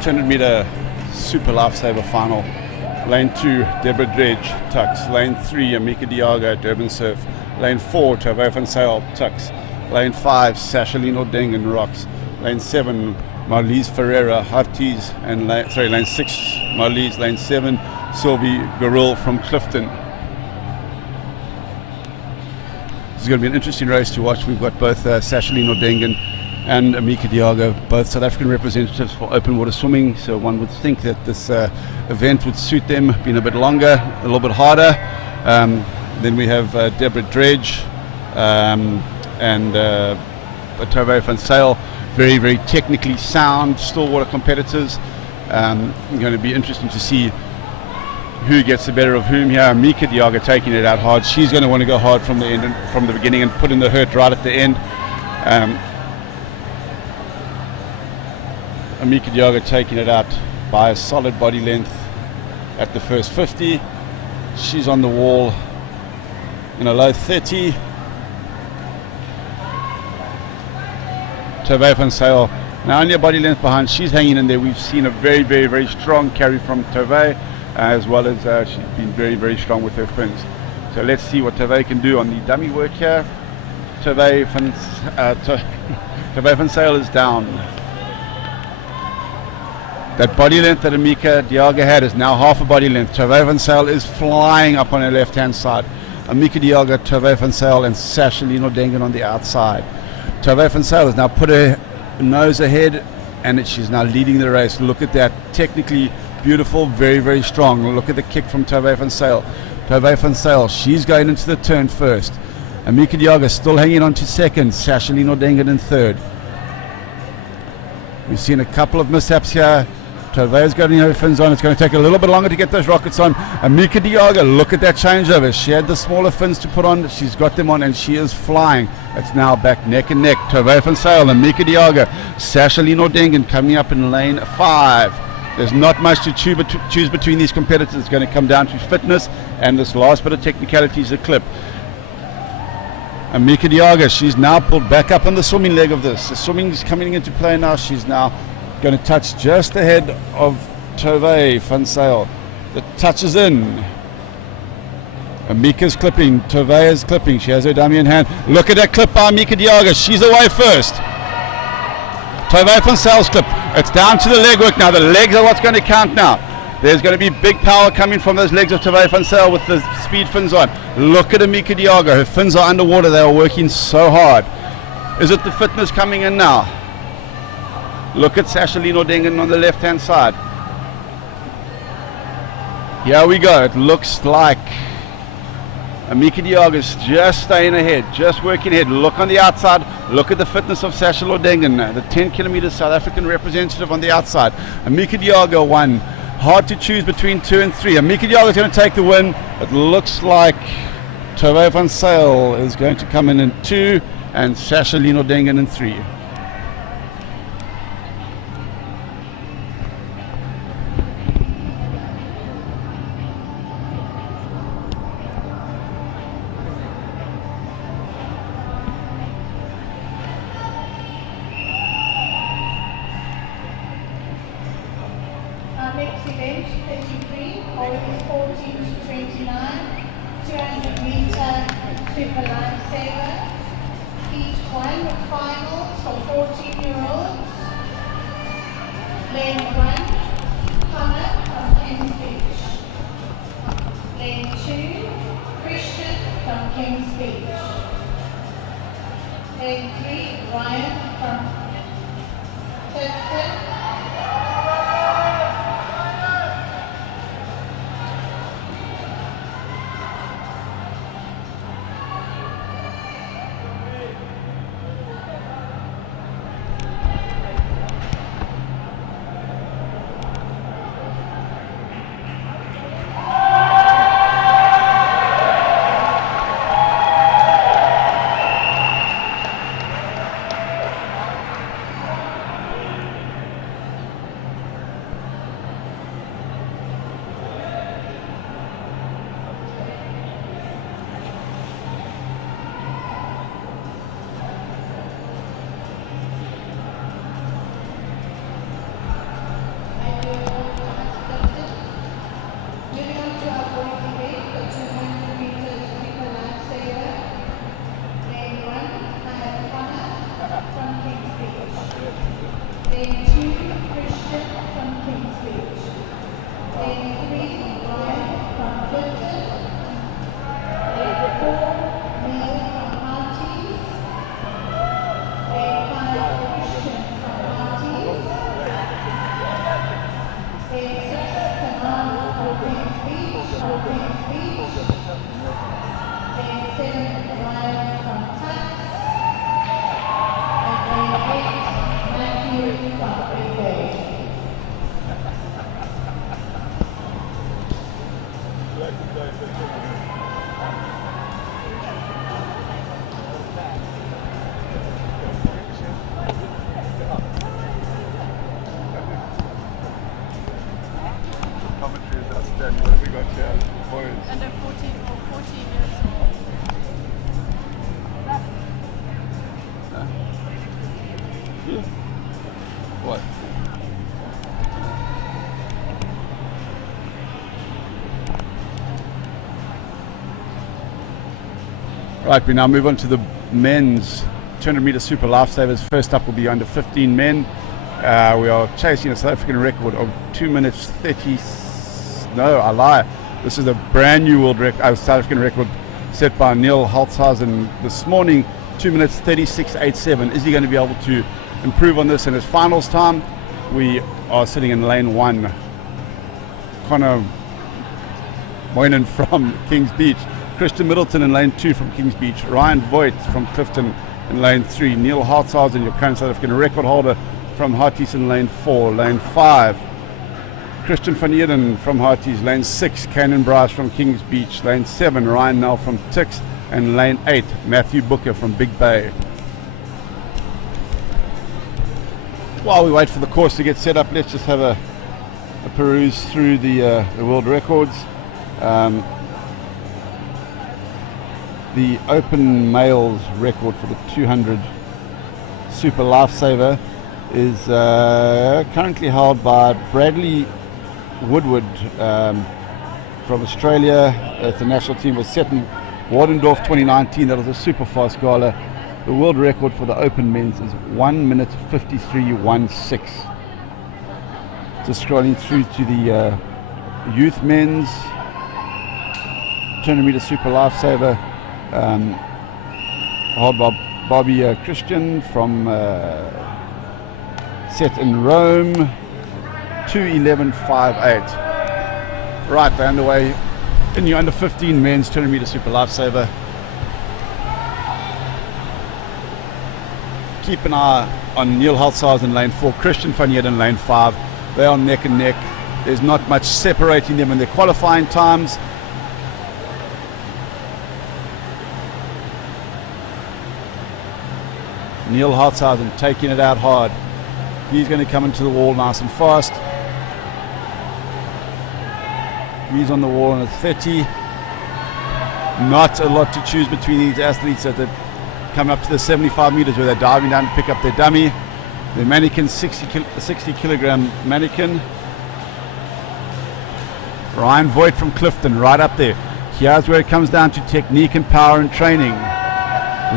200 meter super lifesaver final. Lane 2, Deborah Dredge, tucks. Lane 3, Amika Diago, Durban Surf. Lane 4, Tavo van Sail, tucks. Lane 5, Sashalino Dengen, rocks. Lane 7, Marlies Ferreira, half tees. And lane 6, Marlies. Lane 7, Sylvie Goril from Clifton. This is going to be an interesting race to watch. We've got both Sashalino Dengen and Amika Diago, both South African representatives for open water swimming, so one would think that this event would suit them, being a bit longer, a little bit harder. Then we have Deborah Dredge and Tavo van Sail, very, very technically sound, still water competitors. Going to be interesting to see who gets the better of whom here. Amika Diago taking it out hard. She's going to want to go hard from the end, and from the beginning, and put in the hurt right at the end. Amika Diago taking it out by a solid body length at the first 50. She's on the wall in a low 30. Tavo van Sail now only a body length behind. She's hanging in there. We've seen a very, very, very strong carry from Tavo, as well as she's been very, very strong with her fins. So let's see what Tavo can do on the dummy work here. Tavo van Sail is down. That body length that Amika Diago had is now half a body length. Tavo van Sail is flying up on her left-hand side. Amika Diago, Tavo van Sail, and Sashalino Dengen on the outside. Tavo van Sail has now put her nose ahead, and she's now leading the race. Look at that. Technically beautiful, very, very strong. Look at the kick from Tavo van Sail. Tavo van Sail, she's going into the turn first. Amika Diago still hanging on to second. Sashalino Dengen in third. We've seen a couple of mishaps here. Tavo's got her fins on. It's going to take a little bit longer to get those rockets on. Amika Diago, look at that changeover. She had the smaller fins to put on. She's got them on, and she is flying. It's now back neck and neck. Tavo van Sail, Amika Diago, Sashalino Dengen coming up in lane 5. There's not much to choose between these competitors. It's going to come down to fitness and this last bit of technicality is a clip. Amika Diago, she's now pulled back up on the swimming leg of this. The swimming's coming into play now. She's now going to touch just ahead of Tavo van Sail. The touch is in. Amika's clipping. Tavo is clipping. She has her dummy in hand. Look at that clip by Amika Diago. She's away first. Tavo van Sail's clip. It's down to the leg work now. The legs are what's going to count now. There's going to be big power coming from those legs of Tavo van Sail with the speed fins on. Look at Amika Diago. Her fins are underwater. They are working so hard. Is it the fitness coming in now? Look at Sashalino Dengen on the left-hand side. Here we go. It looks like Amika Diago is just staying ahead, just working ahead. Look on the outside. Look at the fitness of Sashalino Dengen, the 10 kilometer South African representative on the outside. Amika Diago won. Hard to choose between 2 and 3. Amika Diago is going to take the win. It looks like Tavo van Sail is going to come in 2 and Sashalino Dengen in 3. Next event, 33, holding 14 to 29, 200 meter super lifesaver. Heat 1 finals for 14-year-olds. Lane 1, Connor from Kings Beach. Lane 2, Christian from Kings Beach. Lane 3, Ryan from Clifton. Right, we now move on to the men's 200 meter super lifesavers. First up will be under 15 men. We are chasing a South African record of 2 minutes 30. No, I lie. This is a brand new South African record set by Neil Holtzhausen this morning. 2 minutes 36.87. Is he going to be able to improve on this in his finals time? We are sitting in lane 1. Connor Moynihan from Kings Beach. Christian Middleton in lane 2 from Kings Beach. Ryan Voigt from Clifton in lane 3. Neil Holtzhausen, your current South African record holder, from Harties in lane 4. Lane 5, Christian van Eden from Harties. Lane 6, Canon Bryce from Kings Beach. Lane 7, Ryan Nell from Tix. And lane 8, Matthew Booker from Big Bay. While we wait for the course to get set up, let's just have a peruse through the world records. The open males record for the 200 super lifesaver is currently held by Bradley Woodward from Australia. The national team was set in Wardendorf 2019. That was a super fast gala. The world record for the open men's is 1 minute 53.16. Just scrolling through to the youth men's 200 meter super lifesaver, held by Bobby Christian from set in Rome, 2:11.58. Right, they're underway in your under 15 men's 200 meter super lifesaver. Keep an eye on Neil Holtzhausen in lane 4, Christian van Heerden in lane 5. They are neck and neck. There's not much separating them in their qualifying times. Neil Holtzhausen taking it out hard. He's going to come into the wall nice and fast. He's on the wall on a 30. Not a lot to choose between these athletes as they come up to the 75 meters where they're diving down to pick up their dummy. The mannequin, 60 kilogram mannequin. Ryan Voigt from Clifton, right up there. Here's where it comes down to technique and power and training.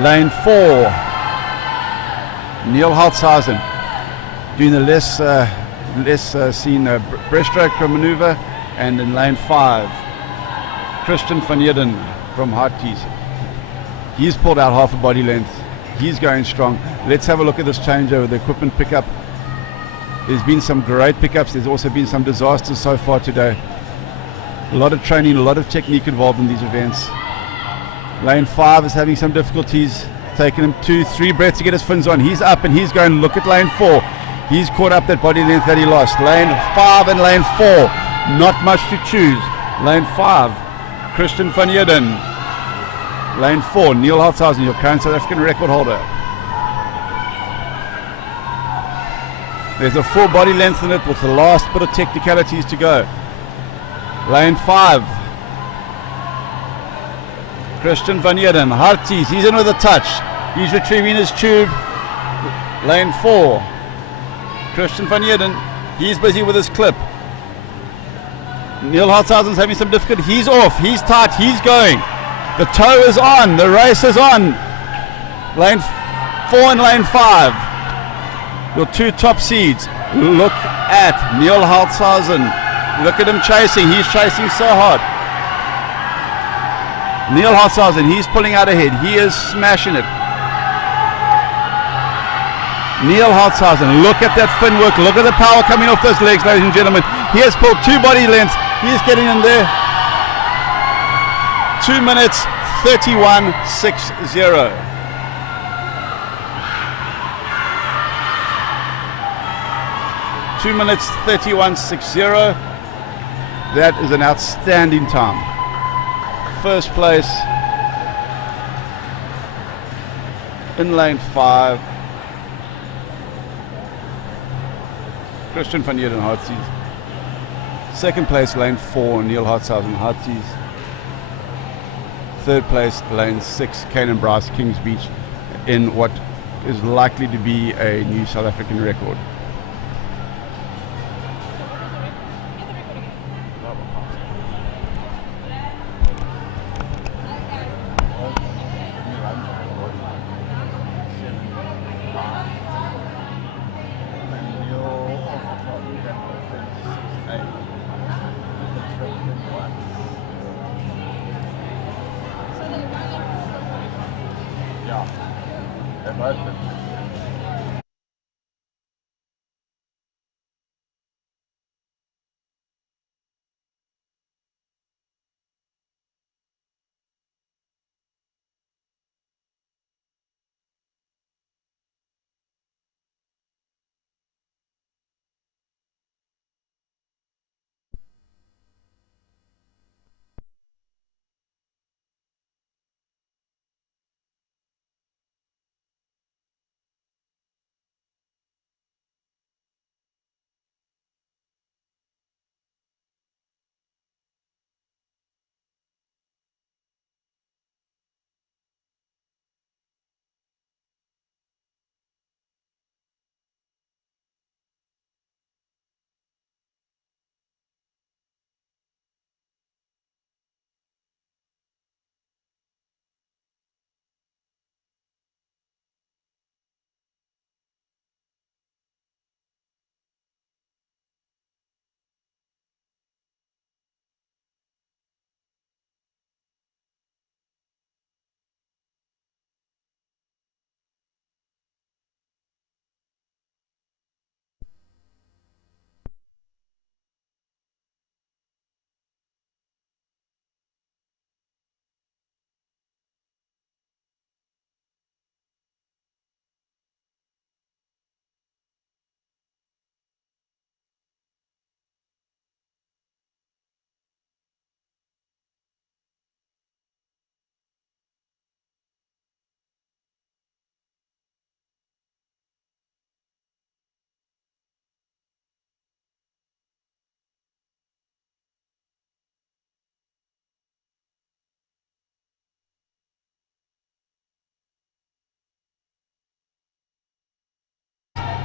Lane 4. Neil Holtzhausen doing the less seen breaststroke maneuver, and in lane 5, Christian van Heerden from Harties. He's pulled out half a body length. He's going strong. Let's have a look at this changeover, the equipment pickup. There's been some great pickups. There's also been some disasters so far today. A lot of training, a lot of technique involved in these events. Lane 5 is having some difficulties. Taking him 2-3 breaths to get his fins on. He's up and he's going. Look at lane 4. He's caught up that body length that he lost. Lane 5 and lane 4. Not much to choose. Lane 5, Christian van Heerden. Lane 4, Neil Holtzhausen, your current South African record holder. There's a full body length in it with the last bit of technicalities to go. Lane 5, Christian van Heerden, Harties, he's in with a touch. He's retrieving his tube. Lane 4, Christian van Heerden, he's busy with his clip. Neil Holtzhausen's having some difficulty. He's off, he's tight, he's going. The toe is on, the race is on. Lane 4 and lane 5. Your two top seeds. Look at Neil Holtzhausen. Look at him chasing. He's chasing so hard. Neil Holtzhausen, he's pulling out ahead. He is smashing it. Neil Holtzhausen, look at that fin work. Look at the power coming off those legs, ladies and gentlemen. He has pulled 2 body lengths. He's getting in there. 2 minutes 31.60. Two minutes 31.60. That is an outstanding time. First place in lane 5, Christian van Heerden, Harties. Second place, lane 4, Neil Holtzhausen, Harties. Third place, lane 6, Canon Bryce, Kings Beach, in what is likely to be a new South African record. Yeah. They're both good.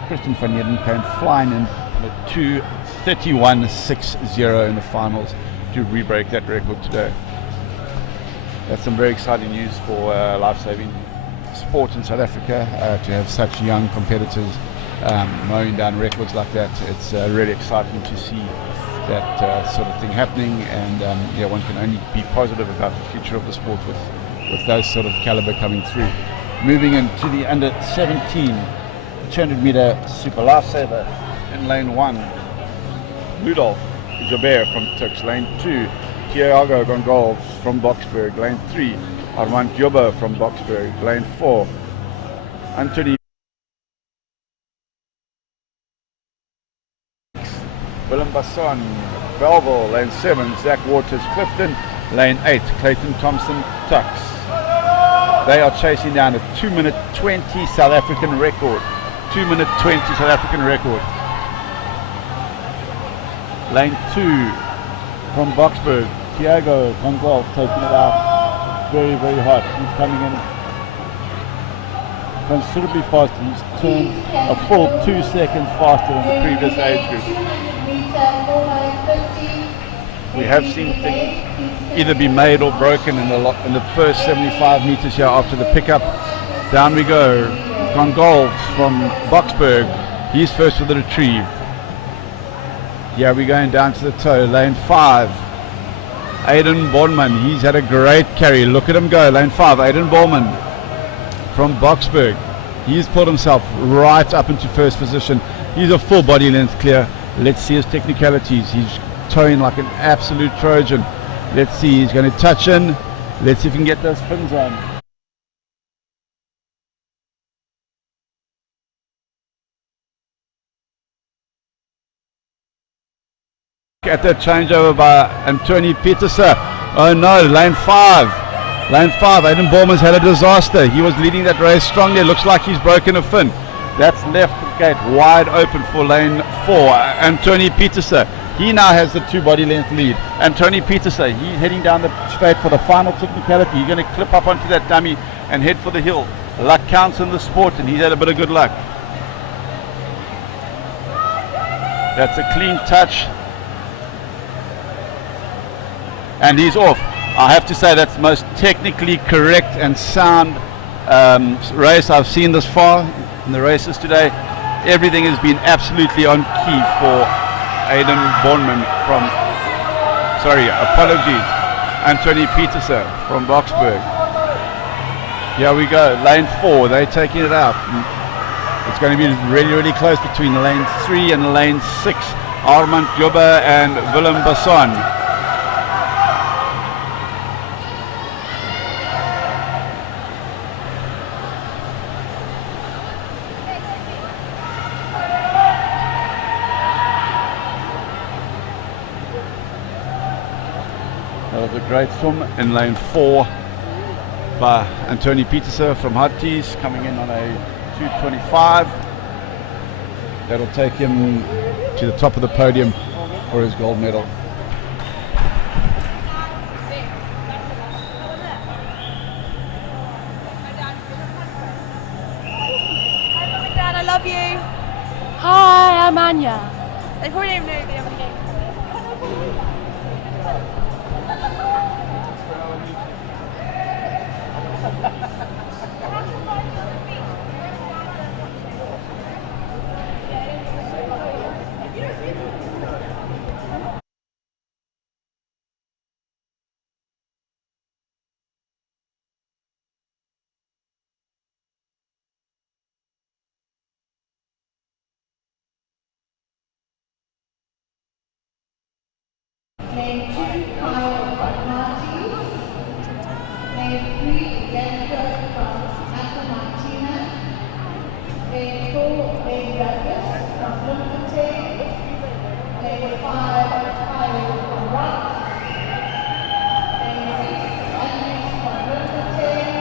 Christian van Heerden came flying in at 2:31.60 in the finals to re-break that record today. That's some very exciting news for life-saving sport in South Africa, to have such young competitors mowing down records like that. It's really exciting to see that sort of thing happening, and yeah, one can only be positive about the future of the sport with those sort of caliber coming through. Moving into the under 17 200 meter super lifesaver in lane 1, Rudolf Jobert from Turks. Lane 2, Thiago Gonçalves from Boksburg. Lane 3, Armand Jobo from Boksburg. Lane 4, Anthony Willem Basson, Belleville. Lane 7, Zach Waters, Clifton. Lane 8, Clayton Thompson, Tuks. They are chasing down a 2-minute 20 South African record. 2-minute 20 South African record. Lane 2 from Boksburg, Thiago Gonçalves taking it out very, very hot. He's coming in considerably faster. He's turned a full 2 seconds faster than the previous age group. We have seen things either be made or broken in the first 75 meters here after the pickup. Down we go. Gonçalves from Boksburg, he's first with the retrieve. Yeah, we're going down to the toe. Lane 5, Aiden Bornman, he's had a great carry. Look at him go. Lane 5, Aiden Bornman from Boksburg. He's pulled himself right up into first position. He's a full body length clear. Let's see his technicalities. He's towing like an absolute Trojan. Let's see, he's going to touch in. Let's see if he can get those fins on. At that changeover by Anthony Petersen. Oh no, lane 5. Lane 5, Aiden Borman's had a disaster. He was leading that race strongly. Looks like he's broken a fin. That's left gate wide open for lane 4, Anthony Petersen. He now has the 2 body length lead. Anthony Petersen, he's heading down the straight for the final technicality. He's going to clip up onto that dummy and head for the hill. Luck counts in the sport, and he's had a bit of good luck. That's a clean touch. And he's off. I have to say that's the most technically correct and sound race I've seen this far in the races today. Everything has been absolutely on key for Aiden Bornman from, Anthony Petersen from Boksburg. Here we go, lane 4, they're taking it out. It's going to be really, really close between lane 3 and lane 6. Armand Jobber and Willem Basson. That was a great swim in lane 4 by Anthony Petersen from Hutties, coming in on a 2:25. That'll take him to the top of the podium for his gold medal. Hi, Dad, I love you. Hi, I'm Anya. They probably don't even know the other game. Lane 2, Kyle Marty. Lane 3, Yanko from Acromartina. Lane 4, Lane Douglas from Bloemfontein. Lane 5, Kyle from Rock. Lane 6, Andres from Bloemfontein.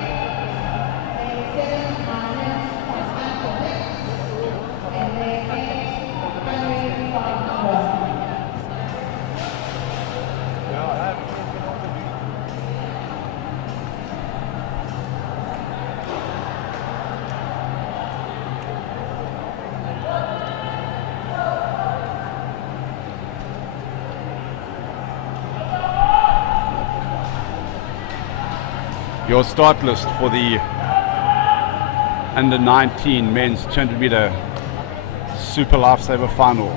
Lane 7, Marnus from Acromex. And lane 8, Henry from Rock. Your start list for the under 19 men's 200 meter super lifesaver final.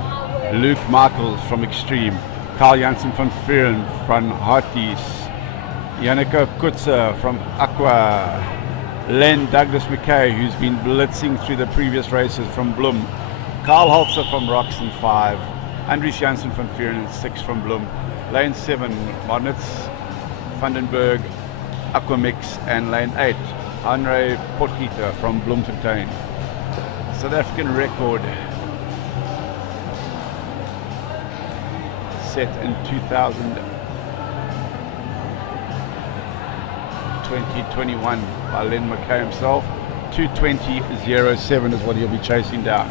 Luke Michaels from Extreme, Carl Janssen van Vuren from Harties, Janneke Kutzer from Aqua, Len Douglas McKay, who's been blitzing through the previous races from Bloem, Carl Holzer from Roxen 5, Andries Janssen van Vuren 6 from Bloem, lane 7 Marnitz Vandenberg Aquamix, and lane 8 Henry Potgieter from Bloemfontein. South African record set in 2021 by Len McKay himself. 2:20.07 is what he'll be chasing down.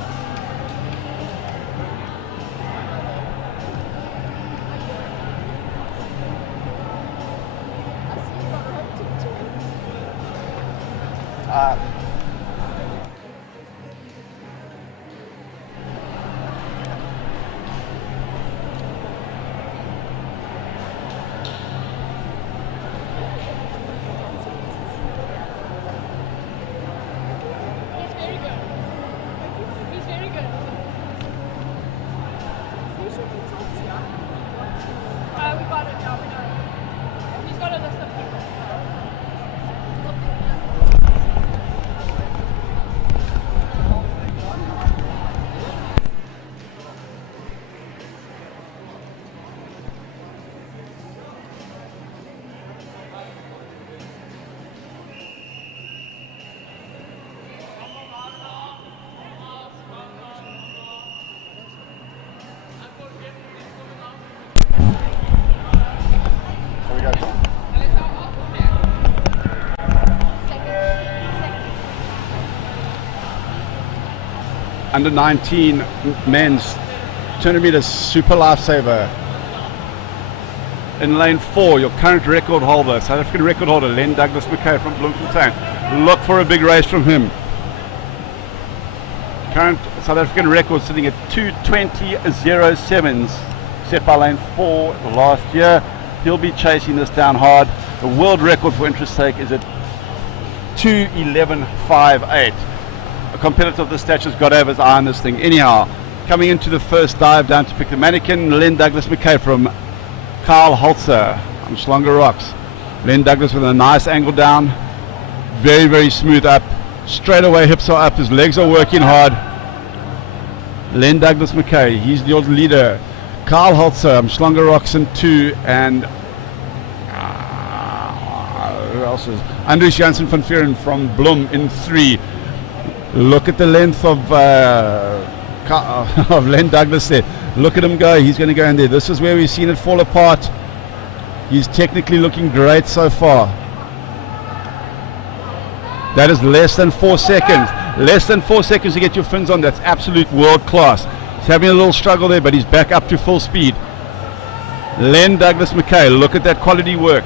Under 19 men's 200 meters super lifesaver. In lane 4, your current record holder, South African record holder, Len Douglas McKay from Bloemfontein. Look for a big race from him. Current South African record sitting at 2:20.07, set by lane 4 last year. He'll be chasing this down hard. The world record for interest sake is at 2:11.58. A competitor of this stature's got to have his eye on this thing. Anyhow, coming into the first dive down to pick the mannequin, Len Douglas McKay from Carl Holzer on Schlonger Rocks. Len Douglas with a nice angle down. Very, very smooth up. Straight away, hips are up. His legs are working hard. Len Douglas McKay, he's the old leader. Carl Holzer, Schlanger Roxen 2, and who else is? Andries Janssen van Vieren from Bloem in 3. Look at the length of Len Douglas there. Look at him go. He's going to go in there. This is where we've seen it fall apart. He's technically looking great so far. That is less than 4 seconds. Less than 4 seconds to get your fins on. That's absolute world class. He's having a little struggle there, but he's back up to full speed. Len Douglas McKay, look at that quality work.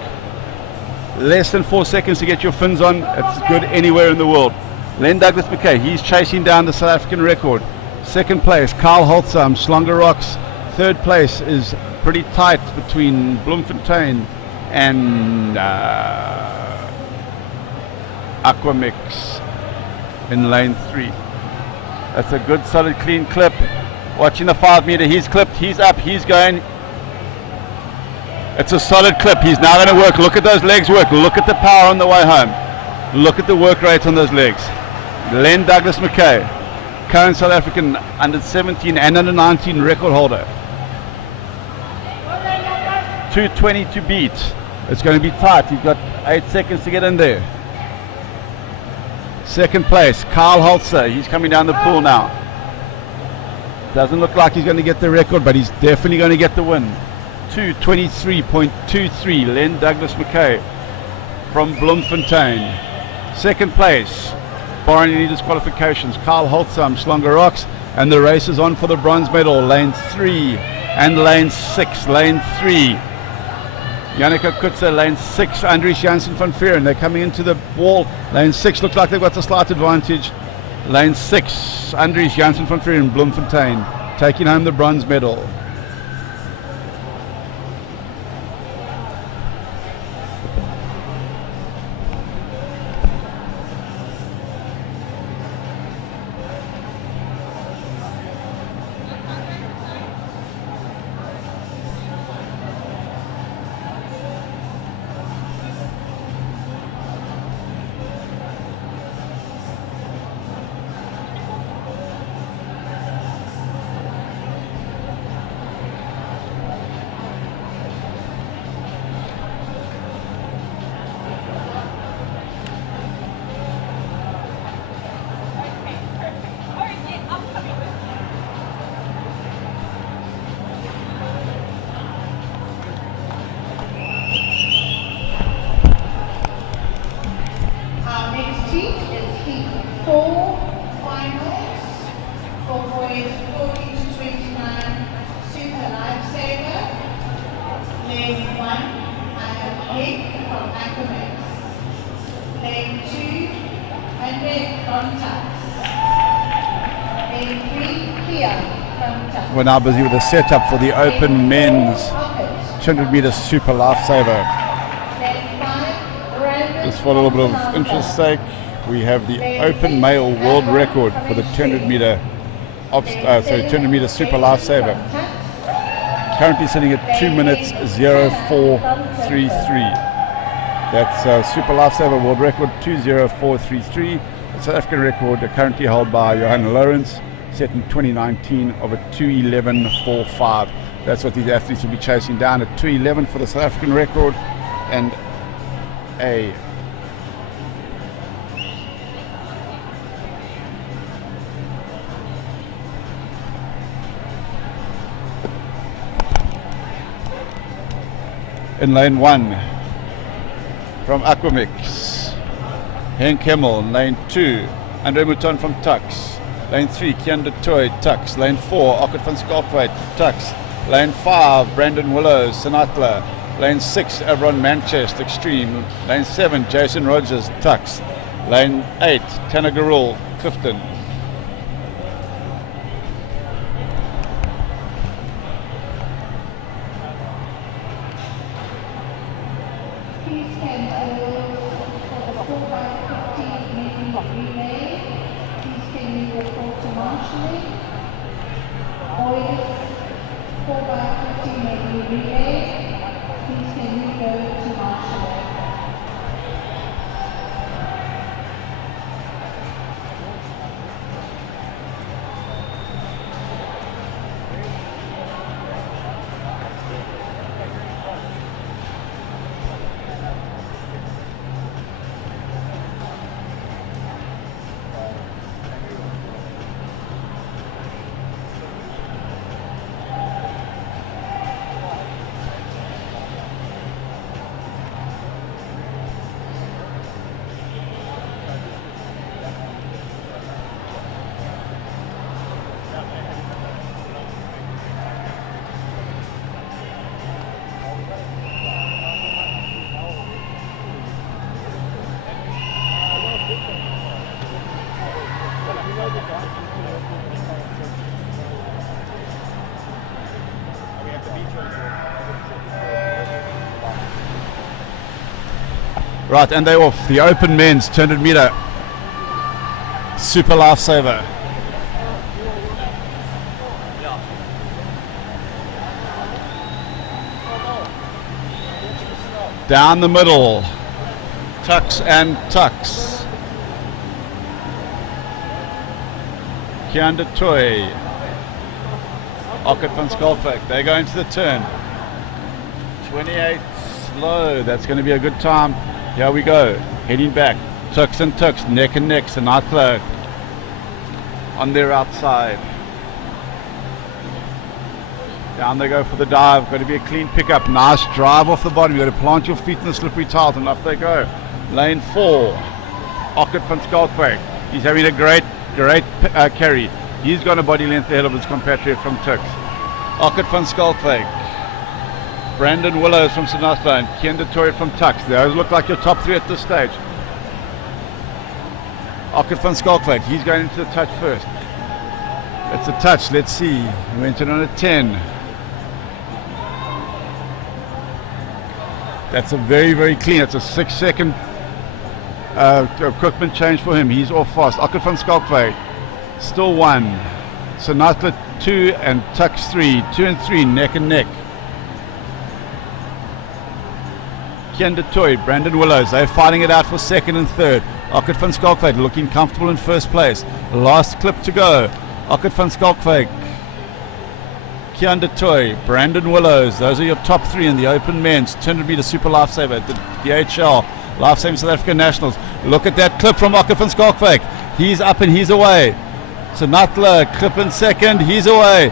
Less than 4 seconds to get your fins on. It's good anywhere in the world. Len Douglas McKay, he's chasing down the South African record. Second place, Carl Holzer, Schlanger Rocks. Third place is pretty tight between Bloemfontein and Aquamix in lane 3. That's a good solid clean clip. Watching the 5 meter, he's clipped, he's up, he's going. It's a solid clip. He's now going to work. Look at those legs work. Look at the power on the way home. Look at the work rate on those legs. Len Douglas McKay, current South African under 17 and under 19 record holder. 2:20 to beat. It's going to be tight. He's got 8 seconds to get in there. Second place, Carl Holzer. He's coming down the pool now. Doesn't look like he's going to get the record, but he's definitely going to get the win. 2:23.23, Len Douglas McKay from Bloemfontein. Second place, barring any disqualifications, Carl Holzer, Schlanger Rocks, and the race is on for the bronze medal. Lane 3 and lane 6. Lane 3, Janneke Kutzer. Lane 6, Andries Janssen van Vieren. They're coming into the wall. Lane 6 looks like they've got a slight advantage. Lane 6, Andries Janssen van Vieren, Bloemfontein, taking home the bronze medal. Our next heat is heat 4 finals for boys 14 to 29 Super Lifesaver. Lane 1, I have Nick from Aquamax. Lane 2, Andre from Tux. Lane 3, Kia from Tux. We're now busy with the setup for the Open Men's Pocket. 200 meter Super Lifesaver. Lane 5, Brandon Just for a little bit of from interest sake, we have the Open Male World Record for the 200 meter 200 meter Super Lifesaver. Currently sitting at 2 minutes 0433. That's Super Lifesaver World Record 20433. The South African record currently held by Johan Lawrence, set in 2019 of a 2:11.45. That's what these athletes will be chasing down, at 2:11 for the South African record, and a in lane 1 from Aquamix, Henk Hemmel. Lane 2, Andre Mouton from Tux. Lane 3, Kian de Toy, Tux. Lane 4, Ockert van Skalkwyk, Tux. Lane 5, Brandon Willows, Sinatla. Lane 6, Avron Manchester, Extreme. Lane 7, Jason Rogers, Tux. Lane 8, Tanner Garul, Clifton. Please can for the 4x50 meeting relay. Please can you report to marshalling? Boys 4x50 meeting relay. Please can you go to marshalling? Right, and they're off. The open men's 200 meter super lifesaver. Down the middle, Tux and Tux. Kianda Toy, Ockett van Schalkwyk, they go into the turn. 28 slow, that's going to be a good time. Here we go, heading back. Tux and Tux, neck and neck, Sinatra on their outside. Down they go for the dive, going to be a clean pickup. Nice drive off the bottom, you've got to plant your feet in the slippery tiles and off they go. Lane 4, Ockett van Schalkwyk. He's having a great carry. He's gone a body length ahead of his compatriot from Tux. Ockett van Schalkwyk. Brandon Willows from Sinatra and Kianda Toy from Tux. Those look like your top 3 at this stage. Ockett van Schalkwyk, he's going into the touch first. That's a touch, let's see. He went in on a 10. That's a very clean. It's a 6-second equipment change for him. He's off fast. Ockett van Schalkwyk, still 1. Sinatra 2 and Tux 3. 2 and 3, neck and neck. Kianda Toy, Brandon Willows, they're fighting it out for 2nd and 3rd. Ockett van Schalkwyk looking comfortable in 1st place. Last clip to go. Ockett van Schalkwyk, Kianda Toy, Brandon Willows, those are your top 3 in the open men's 200 meter super lifesaver at the DHL Lifesaving South African Nationals. Look at that clip from Ockett van Schalkwyk. He's up and he's away. Sinatra, clip in 2nd, he's away.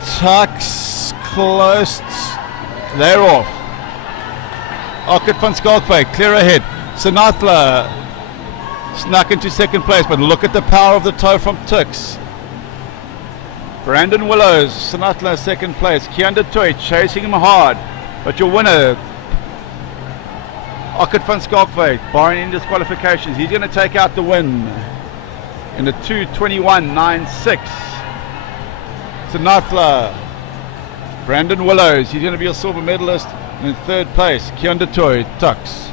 Tux close, they're off. Ockett van Schalkwyk, clear ahead. Sinatra snuck into 2nd place, but look at the power of the toe from Tux. Brandon Willows, Sinatra 2nd place. Kianda Toy chasing him hard, but your winner, Ockett van Schalkwyk, barring any disqualifications, he's going to take out the win in the 2:21.96. Sinatra, Brandon Willows, he's going to be a silver medalist. In 3rd place, Kianda Toy, Tux.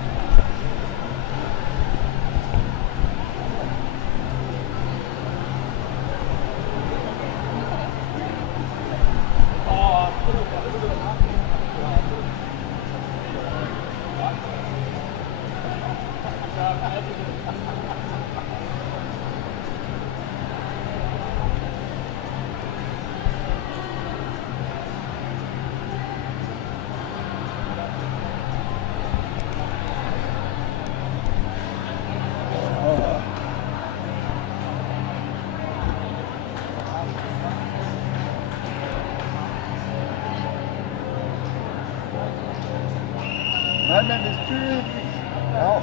No, man, there's 2 medleys. Oh.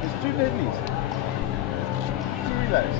There's 2 medleys. 2 relays.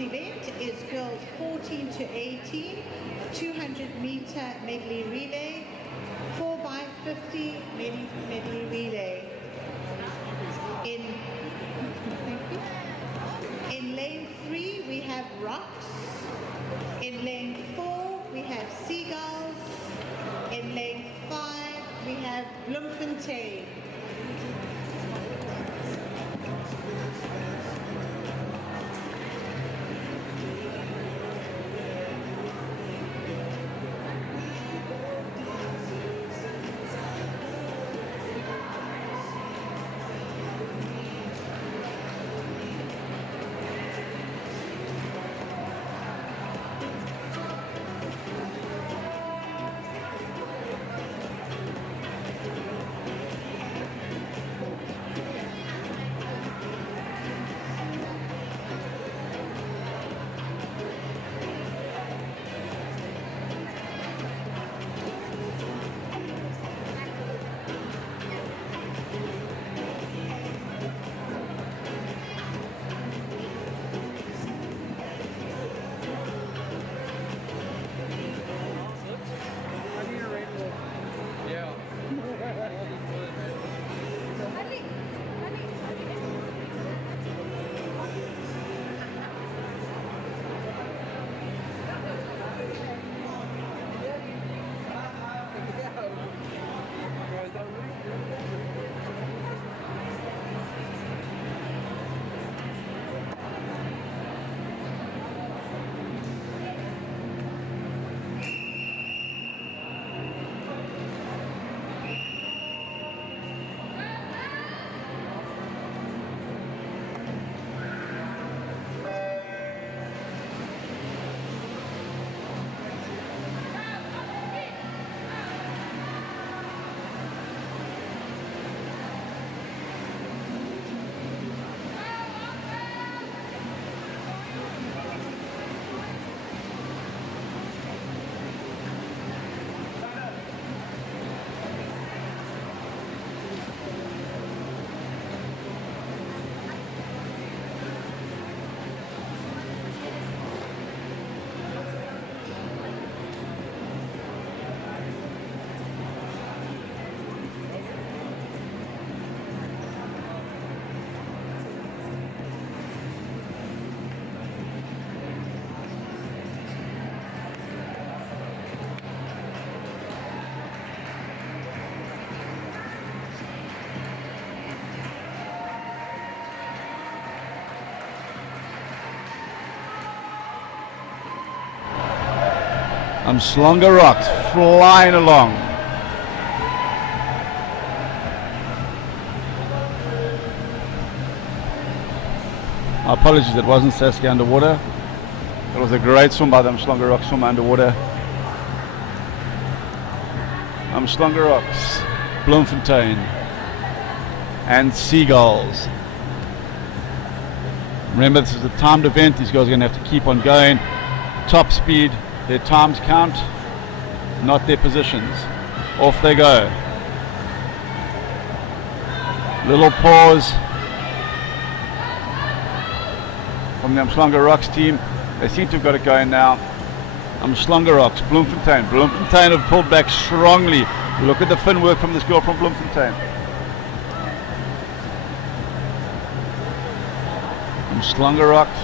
event is girls 14 to 18, 200-meter medley relay, 4x50 medley relay. In lane 3 we have rocks. In lane 4 we have seagulls. In lane 5 we have Bloemfontein. Umhlanga Rocks flying along. Apologies, it wasn't Saskia underwater. It was a great swim by the Umhlanga Rocks swimmer underwater. Umhlanga Rocks, Bloemfontein, and Seagulls. Remember, this is a timed event. These guys are going to have to keep on going. Top speed. Their times count, not their positions. Off they go. Little pause from the Umhlanga Rocks team. They seem to have got it going now. Umhlanga Rocks, Bloemfontein. Bloemfontein have pulled back strongly. Look at the fin work from this girl from Bloemfontein. Umhlanga Rocks,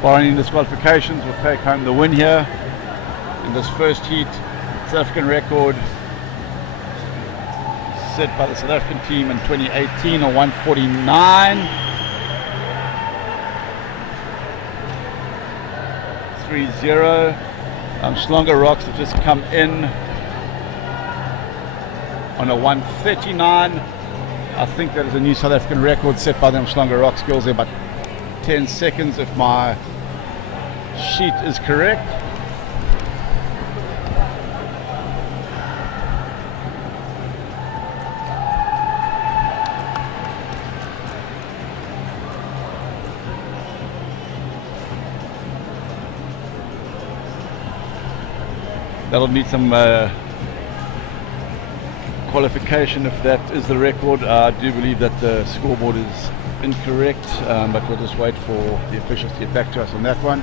barring disqualifications, will take home the win here in this first heat. South African record set by the South African team in 2018 on 149. 3-0. Umhlanga Rocks have just come in on a 139. I think that is a new South African record set by the Umhlanga Rocks girls there, but 10 seconds if my sheet is correct. That'll need some qualification if that is the record. I do believe that the scoreboard is incorrect, but we'll just wait for the officials to get back to us on that one.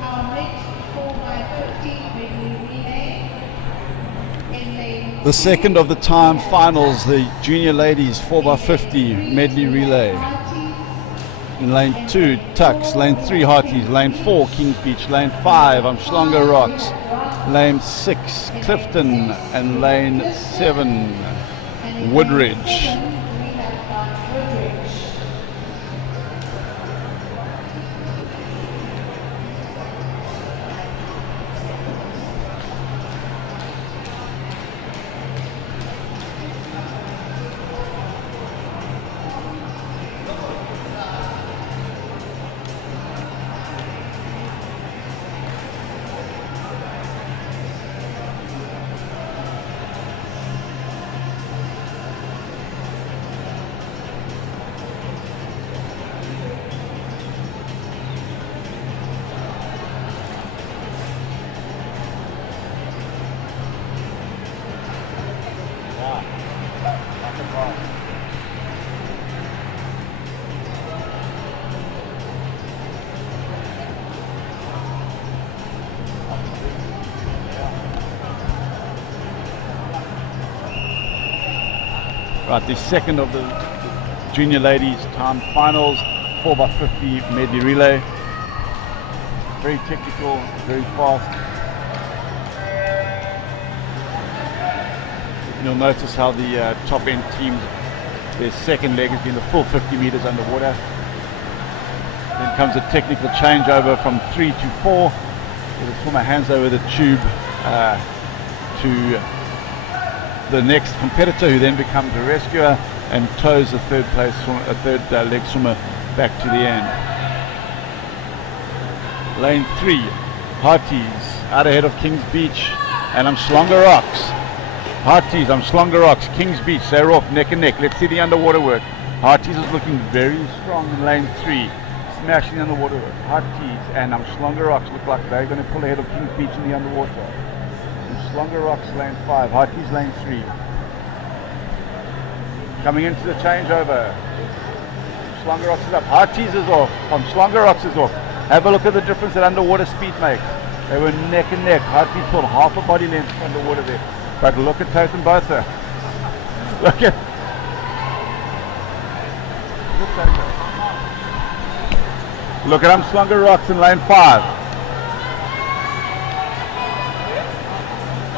Our next 4x50 medley relay in lane The second of the time finals, the junior ladies 4x50 medley relay. In lane 2, Tux. Lane 3, Harties. Lane 4, Kings Beach. Lane 5, Umhlanga Rocks. Lane 6, Clifton. And lane 7, Woodridge. we have got Woodridge. Right, the second of the junior ladies time finals, 4x50 medley relay. Very technical, very fast. You'll notice how the top end teams, their second leg has been the full 50 meters underwater. Then comes a technical changeover from 3 to 4. The swimmer hands over the tube to the next competitor, who then becomes a rescuer and tows the third leg swimmer back to the end. Lane 3, Harties out ahead of Kings Beach and Umhlanga Rocks. Harties, Umhlanga Rocks, Kings Beach, they're off neck and neck. Let's see the underwater work. Harties is looking very strong in lane 3, smashing the underwater work. Harties and Umhlanga Rocks look like they're going to pull ahead of Kings Beach in the underwater. Umhlanga Rocks lane 5, Harties lane 3. Coming into the changeover. Umhlanga Rocks is up, Harties is off, Umhlanga Rocks is off. Have a look at the difference that underwater speed makes. They were neck and neck. Harties pulled half a body length underwater there. But look at Totem Botha. Look at Umhlanga Rocks in lane 5.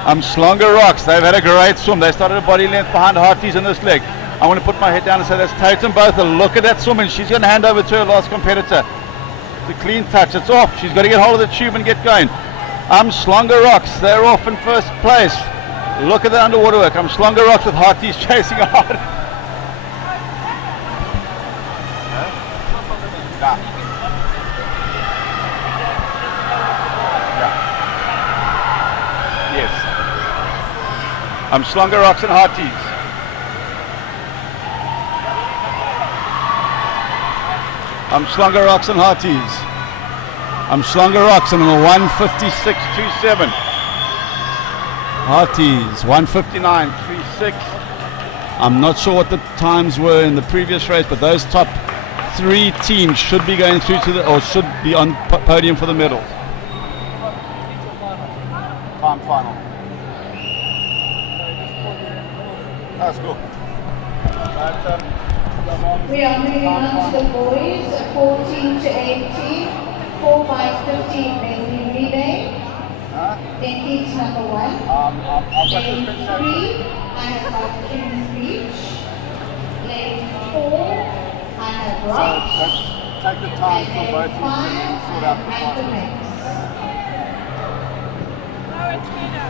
Umhlanga Rocks, they've had a great swim. They started a body length behind Harties in this leg. I want to put my head down and say that's Totem Botha. Look at that swim, and she's going to hand over to her last competitor. The clean touch, it's off. She's got to get hold of the tube and get going. Umhlanga Rocks, they're off in first place. Look at the underwater work. Umhlanga Rocks with Harties chasing hard. Yes. Umhlanga Rocks and Harties. Umhlanga Rocks and Harties. Umhlanga Rocks on number 156.27. Harties 159.36. I'm not sure what the times were in the previous race, but those top 3 teams should be going through to the, or should be on podium for the medals. Time final. That's cool. We are moving on to the boys, 14 to 18, 4x50 medley relay. In heat number 1. Lane 3, I have got Kings Beach. Lane 4, I have Rocks. Take the time And for both lane teams 5, to sort I out have the had the final. mix. No, it's Nina.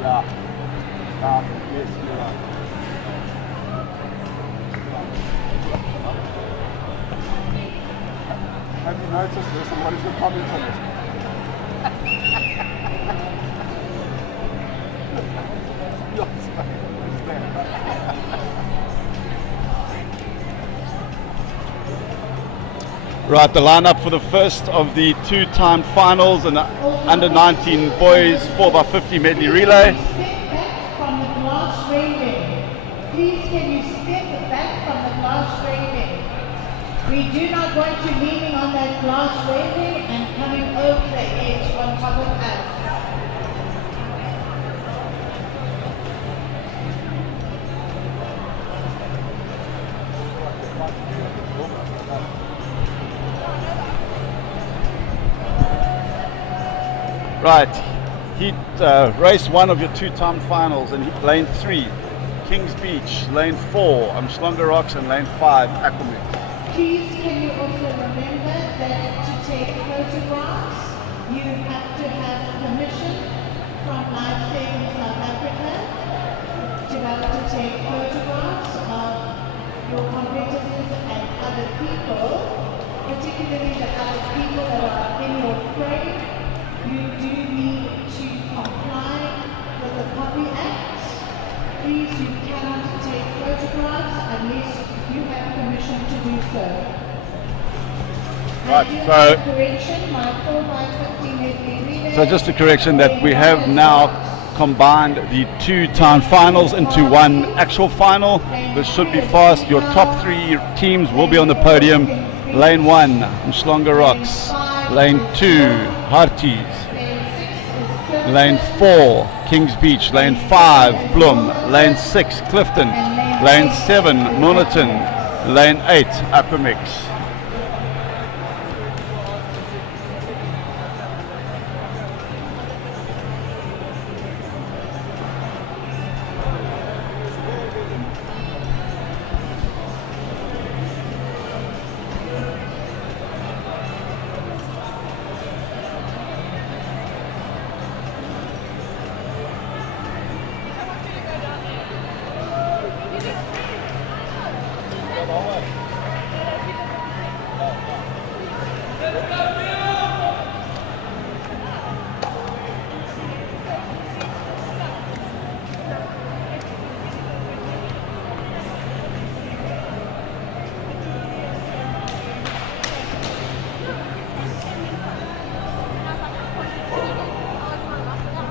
Yeah. Yes, you're right. Have you noticed this, and what is your comment on this? You're so- Right, the lineup for the first of the two-time finals and under 19 boys 4x50 medley relay. Step back from the glass railing. Please can you step back from the glass railing? We do not want you leaning on that glass railing and coming over the edge on top of us. Right, heat race 1 of your two-time finals in lane 3, Kings Beach, lane 4, Umhlanga Rocks, and lane 5, Aquamix. Please can you also remember that to take photographs, you have to have permission from Life Saving South Africa to be able to take photographs of your competitors and other people, particularly the other people that are in your frame. You do need to comply with the Copy Act. Please, you cannot take photographs unless you have permission to do so. Right, And so- correction, my 4x50 medley relay. So just a correction that we have now combined the two-time finals into one actual final. This should be fast. Your top 3 teams will be on the podium. Lane 1, Umhlanga Rocks. Lane 2, Harties. Lane 4, Kings Beach. Lane 5, Bloem. Lane 6, Clifton. Lane 7, Milnerton. Lane 8, Aquamix.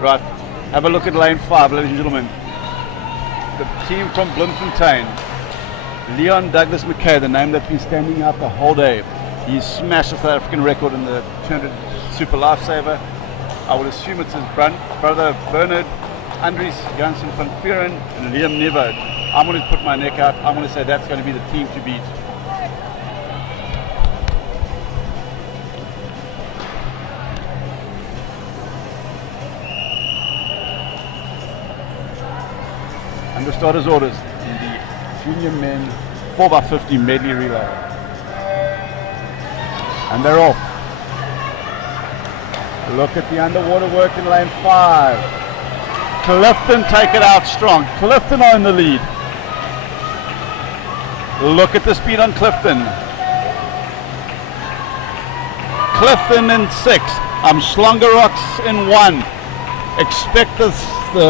Right, have a look at lane 5, ladies and gentlemen. The team from Bloemfontein. Leon Douglas McKay, the name that's been standing out the whole day. He smashed the South African record in the 200 Super Lifesaver. I would assume it's his brother Bernard, Andries Janssen van Vuren, and Liam Nevo. I'm going to put my neck out. I'm going to say that's going to be the team to beat. Under starters orders in the junior men 4x50 medley relay. And they're off. Look at the underwater work in lane 5. Clifton take it out strong. Clifton are in the lead. Look at the speed on Clifton. Clifton in 6. Umhlanga Rocks in 1. Expect the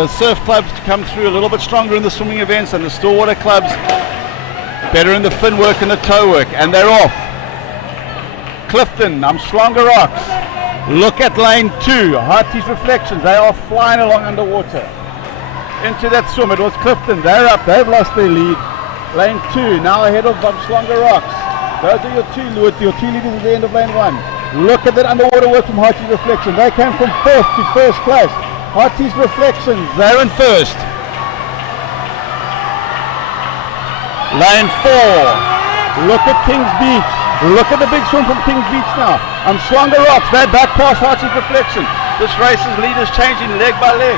surf clubs to come through a little bit stronger in the swimming events, and the stillwater clubs better in the fin work and the toe work, and they're off. Clifton, Umhlanga Rocks. Look at lane 2, Harties Reflections. They are flying along underwater. Into that swim, it was Clifton. They're up, they've lost their lead. Lane 2, now ahead of Umhlanga Rocks. Those are your two leaders at the end of lane 1. Look at that underwater work from Harties Reflections. They came from 4th to first place. Harties Reflections, they're in 1st. Lane 4, look at Kings Beach. Look at the big swim from Kings Beach now. Umhlanga Rocks, they're back past Harties Reflection. This race's lead is changing leg by leg.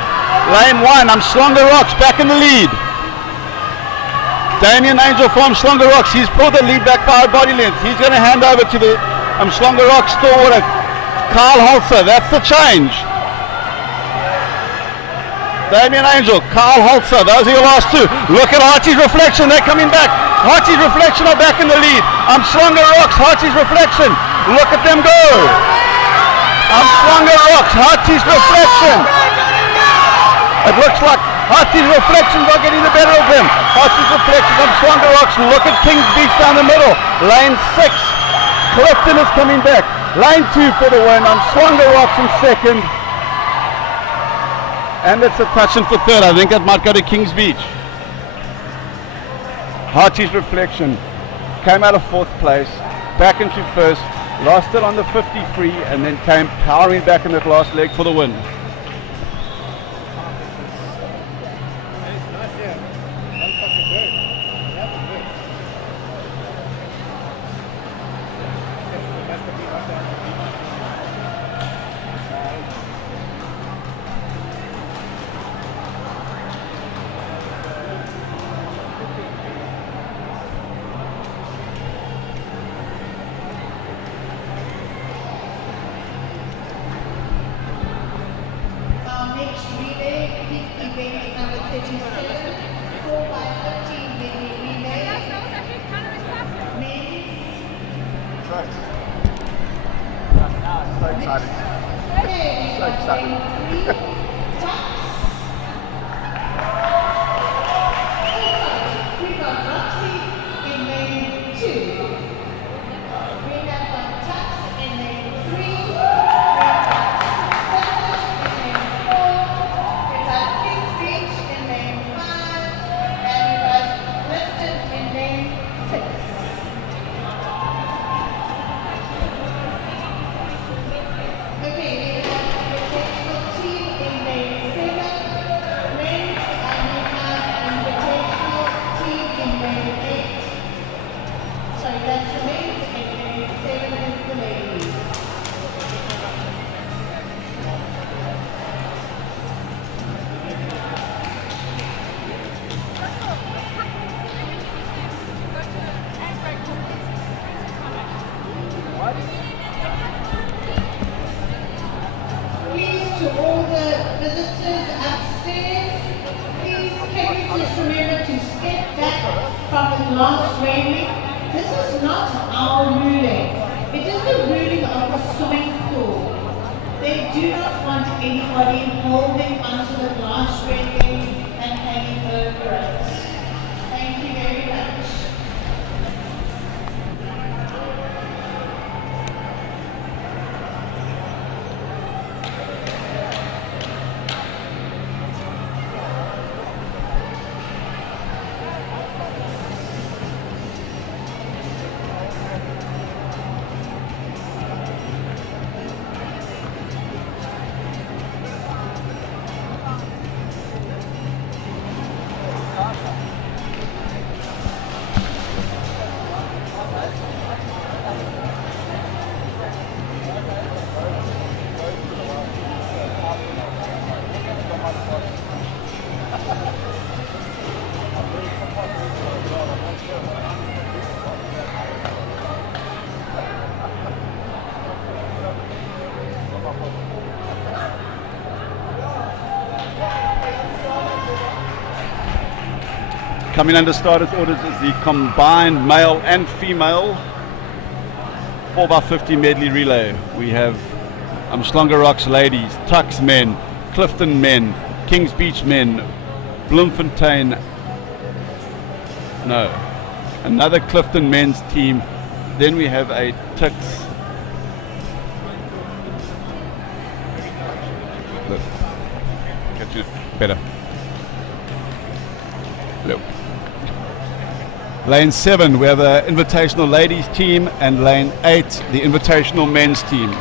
Lane 1, Umhlanga Rocks back in the lead. Damien Angel from Umhlanga Rocks, he's pulled the lead back by a body length. He's going to hand over to the Umhlanga Rocks stillwater, Carl Holzer. That's the change. Damien Angel, Carl Holzer, those are your last two. Look at Harties Reflection, they're coming back. Harties Reflection are back in the lead. Umhlanga Rocks, Harties Reflection. Look at them go. Umhlanga Rocks, Harties Reflection. It looks like Harties Reflections are getting the better of them. Harties Reflections, Umhlanga Rocks. Look at Kings Beach down the middle. Lane 6. Clifton is coming back. Lane 2 for the win. I'm Swanger Rocks in second. And it's a touch in for third. I think that might go to Kings Beach. Hachi's Reflection came out of 4th place, back into 1st, lost it on the 53, and then came powering back in that last leg for the win. Our next relay, event number 37, 4x15 medley relay. So excited. Okay, So excited. We've got Roxy in lane 2. We have got Tux in lane 3. We have got in lane 4. We've got Kings Beach in lane 5. And we've got Clifton in lane 6. Okay, we have the invitational team in lane 7. Lanes, and we have invitational team in lane 8. Sorry, that's the lanes, and lane 7 is the ladies. Please, to all the visitors upstairs, please can you just remember to step back from the glass railing. This is not our ruling. It is the ruling of the swimming pool. They do not want anybody holding onto the glass railing and hanging over it. Thank you very much. Coming under starters orders is the combined male and female 4x50 medley relay. We have Umhlanga Rocks ladies, Tux men, Clifton men, Kings Beach men, Bloemfontein, no, another Clifton men's team. Then we have a Tux. Look, get you better. Look. Lane 7, we have the Invitational Ladies team, and Lane 8, the Invitational Men's team.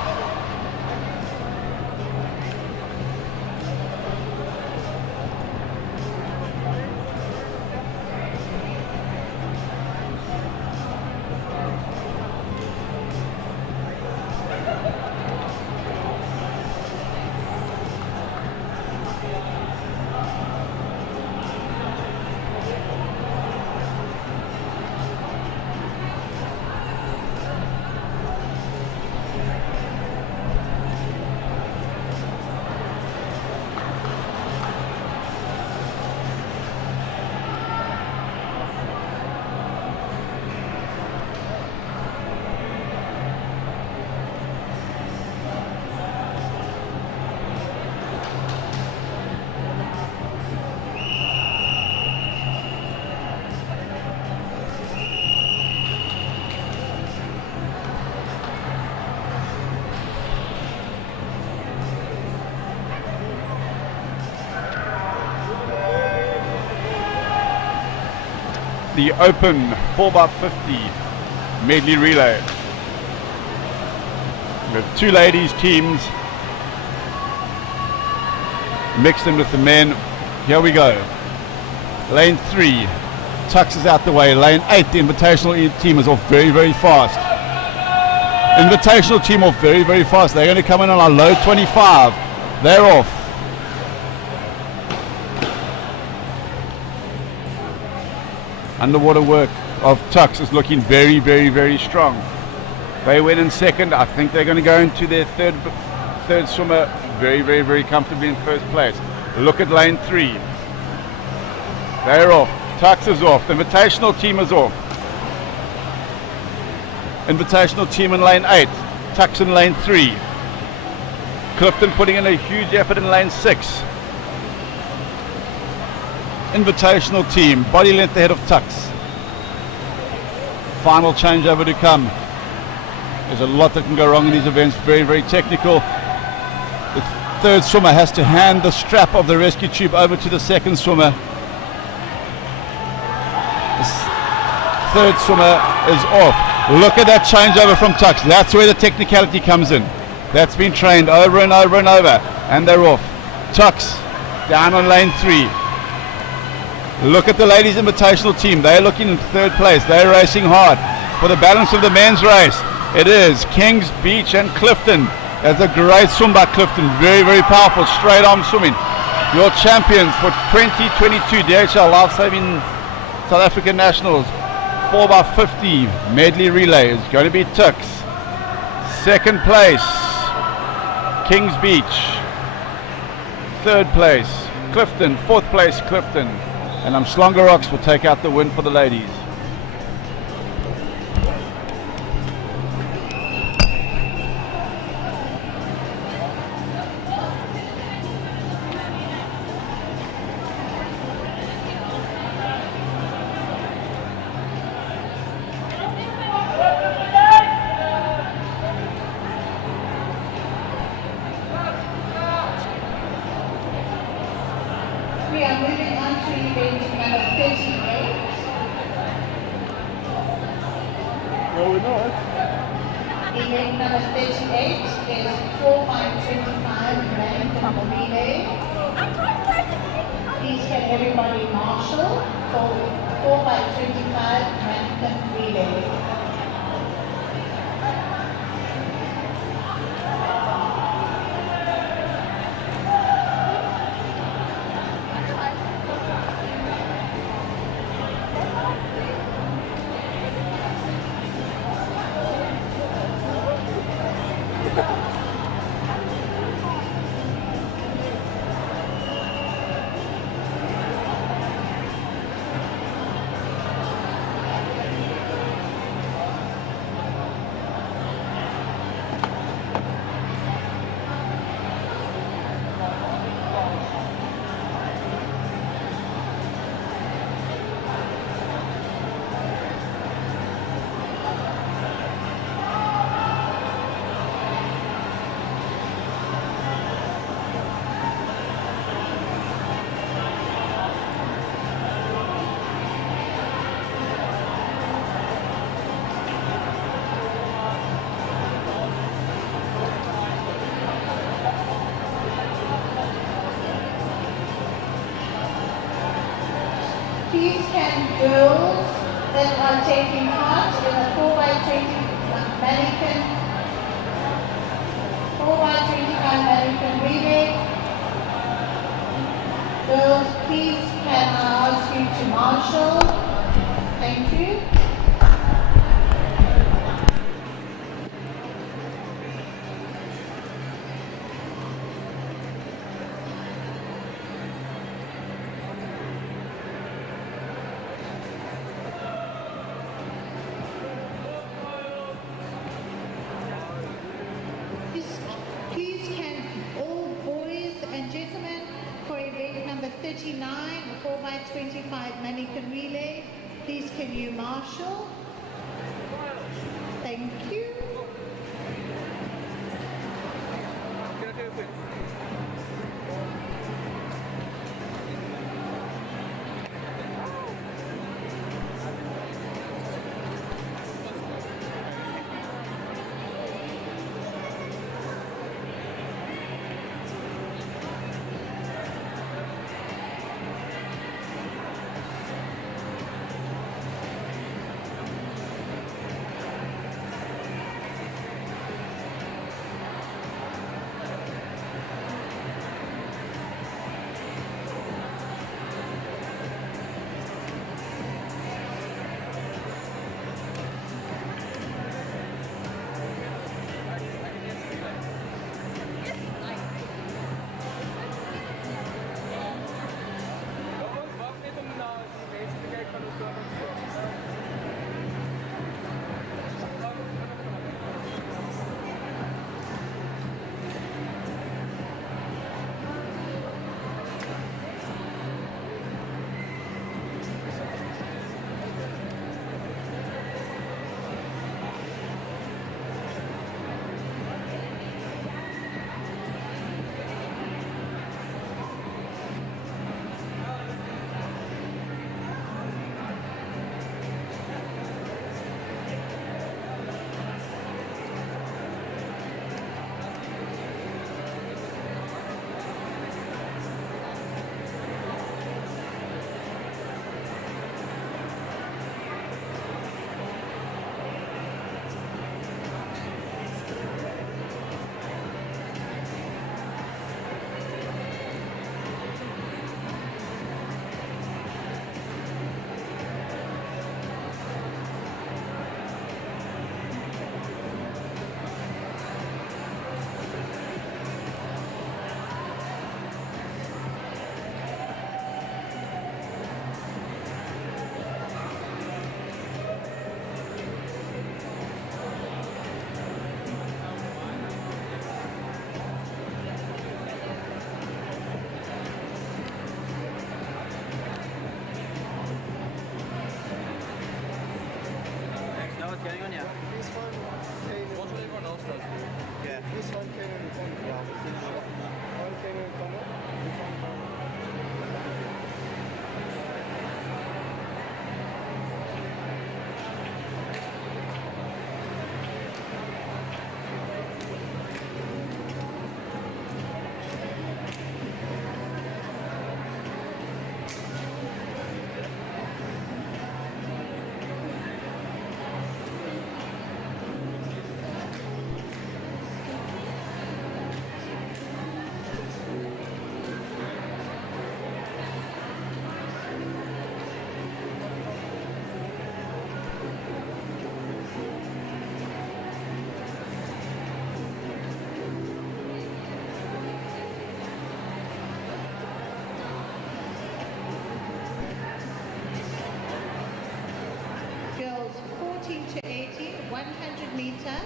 the open 4x50 medley relay. We have two ladies teams mixed in with the men. Here we go. Lane 3, Tux is out the way. Lane 8, the invitational team is off very, very fast. Invitational team off very, very fast. They're going to come in on a low 25. They're off. Underwater work of Tux is looking very, very, very strong. They went in second. I think they're going to go into their third swimmer very, very, very comfortably in first place. Look at lane 3. They're off. Tux is off. The invitational team is off. Invitational team in lane 8. Tux in lane 3. Clifton putting in a huge effort in lane 6. Invitational team, body length ahead of Tux. Final changeover to come. There's a lot that can go wrong in these events. Very, very technical. The third swimmer has to hand the strap of the rescue tube over to the second swimmer. The third swimmer is off. Look at that changeover from Tux. That's where the technicality comes in. That's been trained over and over and over. And they're off. Tux down on lane 3. Look at the ladies invitational team. They're looking in third place. They're racing hard for the balance of the men's race. It is Kings Beach and Clifton. That's a great swim by Clifton. Very, very powerful straight arm swimming. Your champions for 2022 DHL Life-Saving South African Nationals 4x50 medley relay is going to be Tux. Second place, Kings Beach. Third place, Clifton. Fourth place, Clifton. And Umhlanga Rocks will take out the win for the ladies. We are moving on to event number 38. No, we're not. Event number 38 is 4x25 marathon relay. Please can everybody marshal for 4x25 marathon relay. Please can girls that are taking part in the 4x25 American relay, girls, please can I ask you to marshal? Thank you. Please can all boys and gentlemen for event number 39, 4x25 mannequin relay, please can you marshal? Thank you. 14 to 18, 100 meter,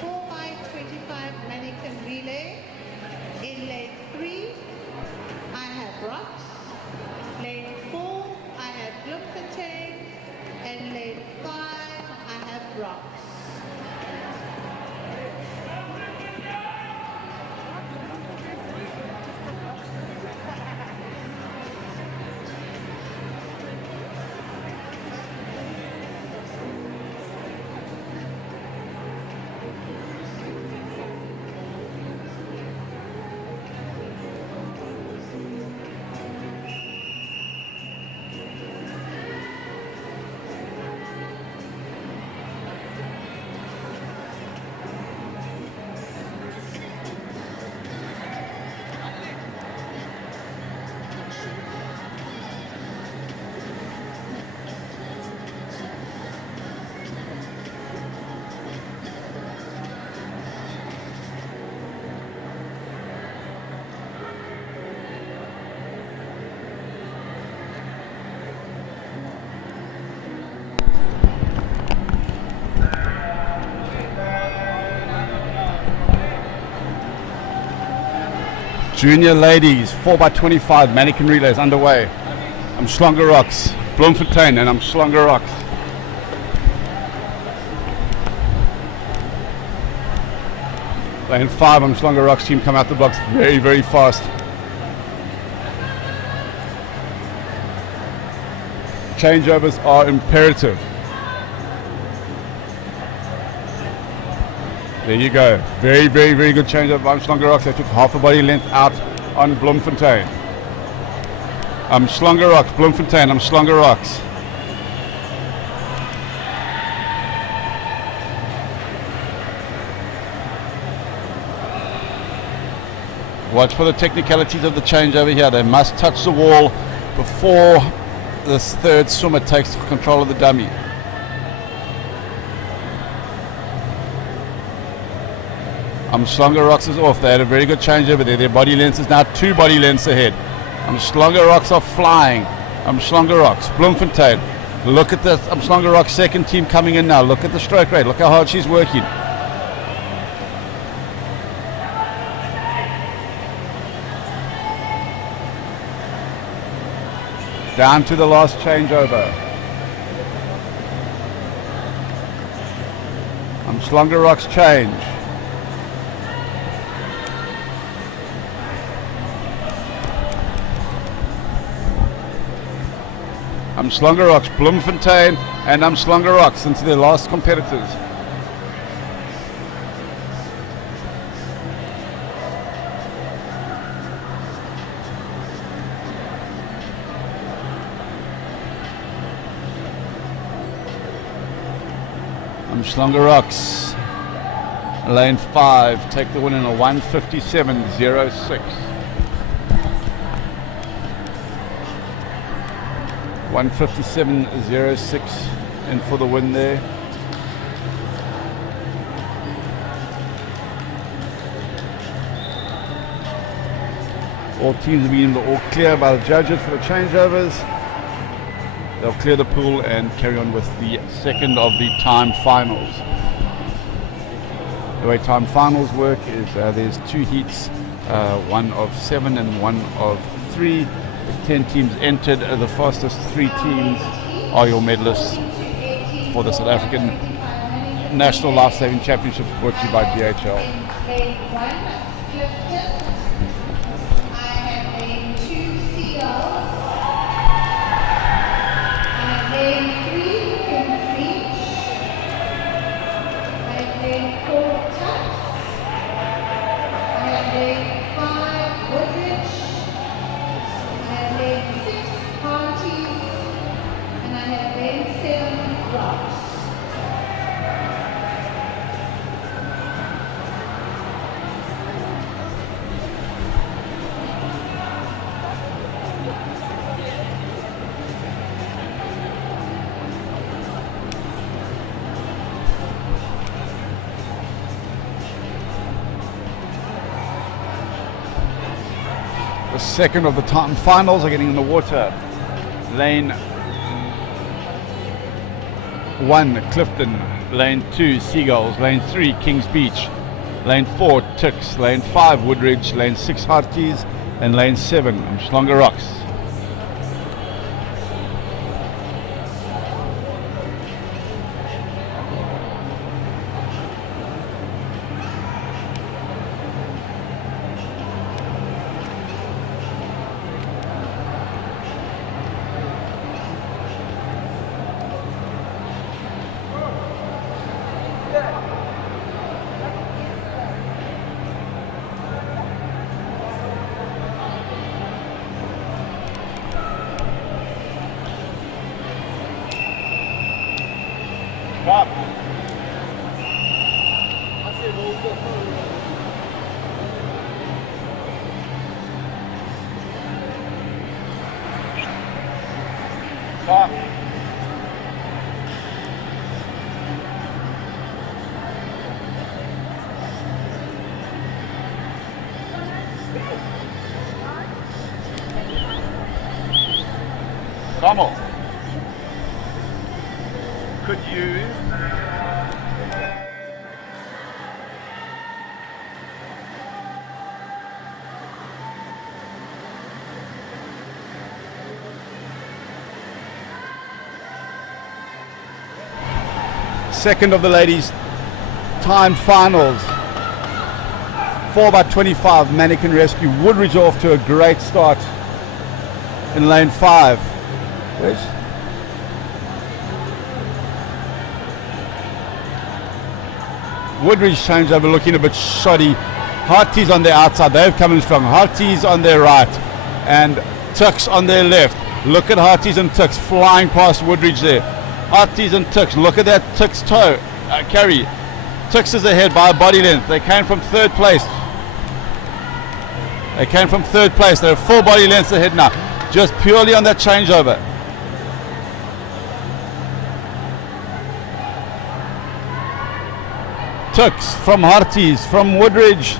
4 by 25 mannequin relay. In lane 3, I have rocks. Lane 4, I have Bloemfontein. And lane 5, I have rocks. Junior ladies, 4 by 25 mannequin relays underway. I'm Schlanger Rocks, Bloemfontein, and I'm Schlanger Rocks. Lane 5, I'm Schlanger Rocks team come out the blocks very, very fast. Changeovers are imperative. There you go. Very, very, very good changeover by Schlanger Rocks. They took half a body length out on Bloemfontein. I'm Schlanger Rocks, Bloemfontein. I'm Schlanger Rocks. Watch for the technicalities of the changeover here. They must touch the wall before this third swimmer takes control of the dummy. Schlanger Rocks is off. They had a very good change over there. Their body length is now 2 body lengths ahead. Schlanger Rocks are flying. Schlanger Rocks, Bloemfontein. Look at this. Schlanger Rocks second team coming in now. Look at the stroke rate. Look how hard she's working. Down to the last changeover. Schlanger Rocks change. Schlanger Rocks, Bloemfontein, and Schlanger Rocks into their last competitors. Schlanger Rocks, lane 5, take the win in a 1:57.06. 1:57.06 in for the win there. All teams have been all clear by the judges for the changeovers. They'll clear the pool and carry on with the second of the time finals. The way time finals work is there's 2 heats, one of 7 and one of 3. 10 teams entered. The fastest 3 teams are your medalists for the South African National Life Saving Championships, brought to you by DHL. Second of the time finals are getting in the water. Lane 1, Clifton. Lane 2, Seagulls. Lane 3, Kings Beach. Lane 4, Tux. Lane 5, Woodridge. Lane 6, Hearties. And lane 7, Umhlanga Rocks. Stop. Stop. Come on. Could you second of the ladies' timed finals. 4:25 Mannequin Rescue. Woodridge off to a great start in lane 5. Where's Woodridge changeover looking a bit shoddy. Hearties on their outside, they've come in strong. Hearties on their right and Tux on their left. Look at Hearties and Tux flying past Woodridge there. Hearties and Tux, look at that Tux toe carry. Tux is ahead by a body length. They came from third place. They're full body lengths ahead now, just purely on that changeover. Tux from Hearties, from Woodridge.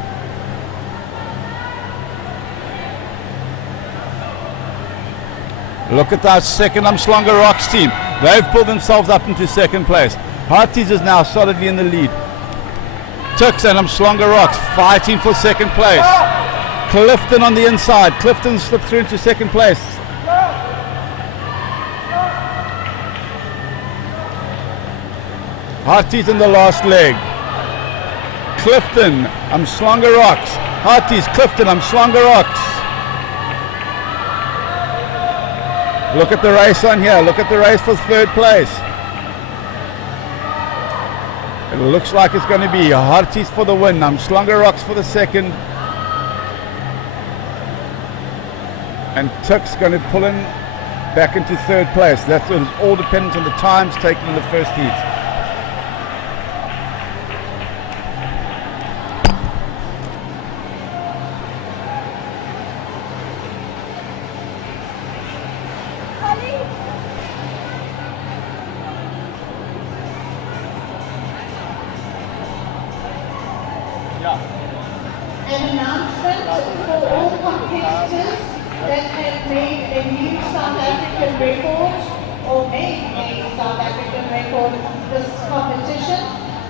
Look at that second Umhlanga Rocks team. They've pulled themselves up into second place. Hearties is now solidly in the lead. Tux and Umhlanga Rocks fighting for second place. Clifton on the inside. Clifton slipped through into second place. Hearties in the last leg. Clifton, Umhlanga Rocks. Hearties, Clifton, Umhlanga Rocks. Look at the race on here. Look at the race for third place. It looks like it's going to be Hearties for the win. Umhlanga Rocks for the second. And Tux going to pull in back into third place. That's all dependent on the times taken in the first heat. An announcement for all competitors that have made a new South African record or made a South African record this competition.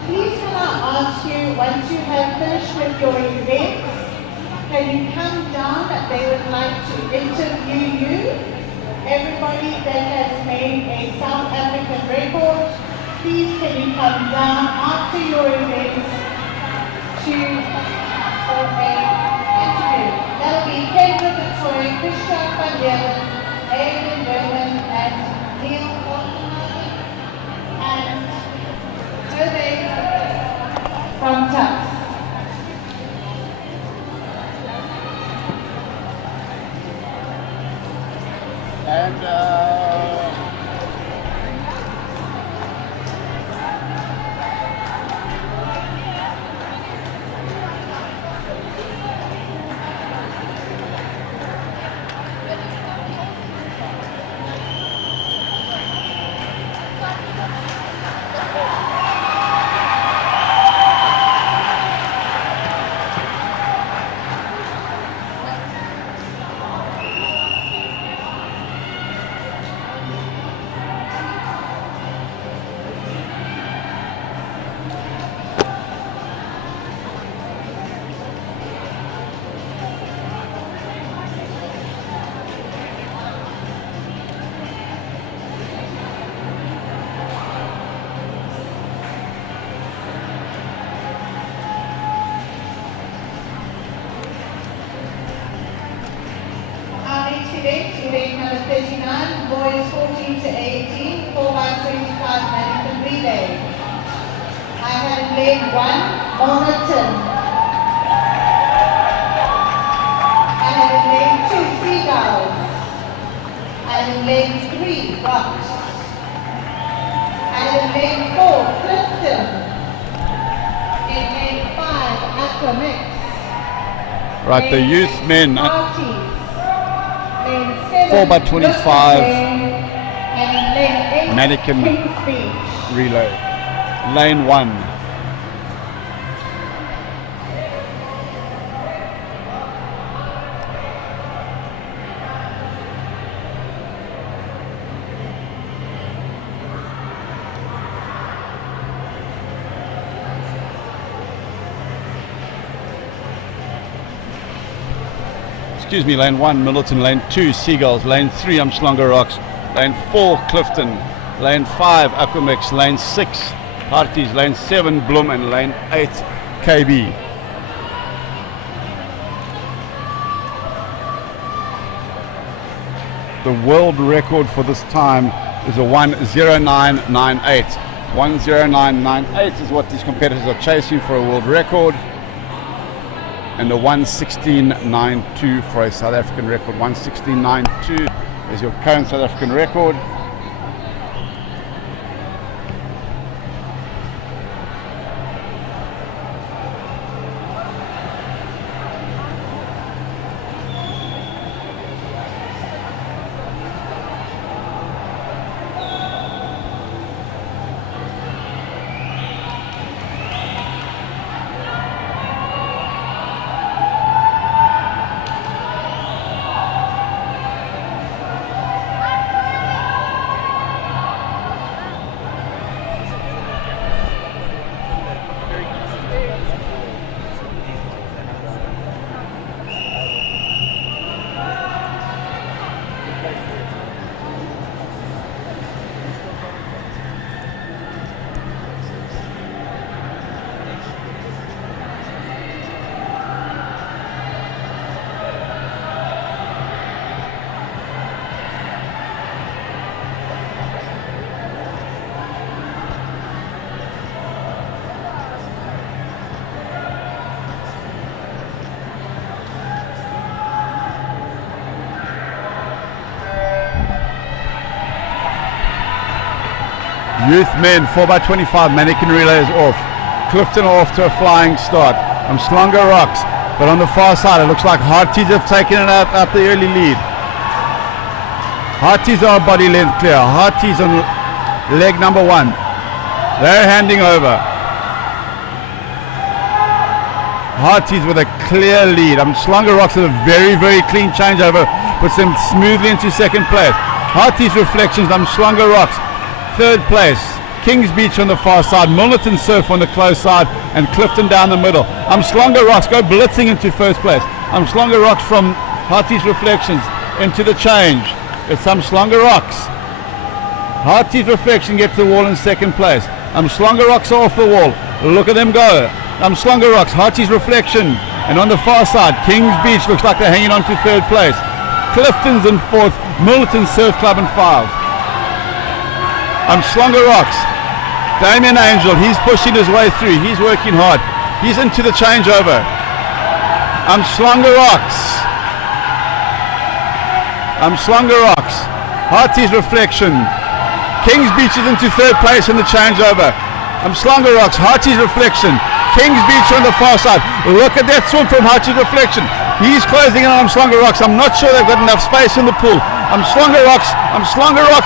Please can I ask you, once you have finished with your events, can you come down? They would like to interview you. Everybody that has made a South African record, please can you come down after your events for an interview. That'll be Herbert, Victoria, Christian van Leeuwen, Aiden Berman, and Neil Oldenburg, and Herbert from Tux. and boys 14 to 18, 4 by 25 mannequin relay. I have in lane 1, Monaton. I have in lane 2, Seagulls. I have in lane 3, Rocks. I have in lane 4, Clifton. In lane 5, Aquamix. Right, the youth men, Parties. 4 by 25 and mannequin Kings Beach. relay. Lane 1. Excuse me, lane 1, Middleton, lane 2, Seagulls, lane 3, Umslonga Rocks, lane 4, Clifton, lane 5, Aquamix, lane 6, Harties, lane 7, Bloom, and lane 8, KB. The world record for this time is a 1:09.98. 1:09.98 is what these competitors are chasing for a world record. And a 1:16.92 for a South African record. 1:16.92 is your current South African record. Youth men, 4x25 mannequin relay is off. Clifton are off to a flying start. Umslonga Rocks, but on the far side it looks like Harties have taken it out the early lead. Harties are body length clear. Harties on leg number 1. They're handing over. Harties with a clear lead. Umslonga Rocks with a very, very clean changeover, puts them smoothly into second place. Harties Reflections, Umslonga Rocks, third place. Kings Beach on the far side, Milnerton Surf on the close side, and Clifton down the middle. Umslonga Rocks go blitzing into first place. Umslonga Rocks from Harties Reflections into the change. It's Umslonga Rocks. Harties Reflection gets the wall in second place. Umslonga Rocks are off the wall. Look at them go. Umslonga Rocks, Harties Reflection, and on the far side, Kings Beach looks like they're hanging on to third place. Clifton's in fourth, Milnerton Surf Club in 5. Umslonga Rocks, Damien Angel, he's pushing his way through, he's working hard, he's into the changeover. Umslonga Rocks, Harties Reflection, Kings Beach is into third place in the changeover. Umslonga Rocks, Harties Reflection, Kings Beach on the far side. Look at that swim from Harties Reflection, he's closing in on Umslonga Rocks. I'm not sure they've got enough space in the pool. Umslonga Rocks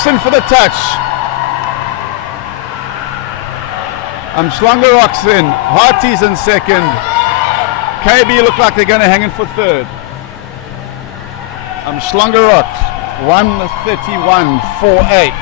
in for the touch. Umslonga Rocks in, Harties in second. KB look like they're going to hang in for third. Umslonga Rocks, 1:31.48.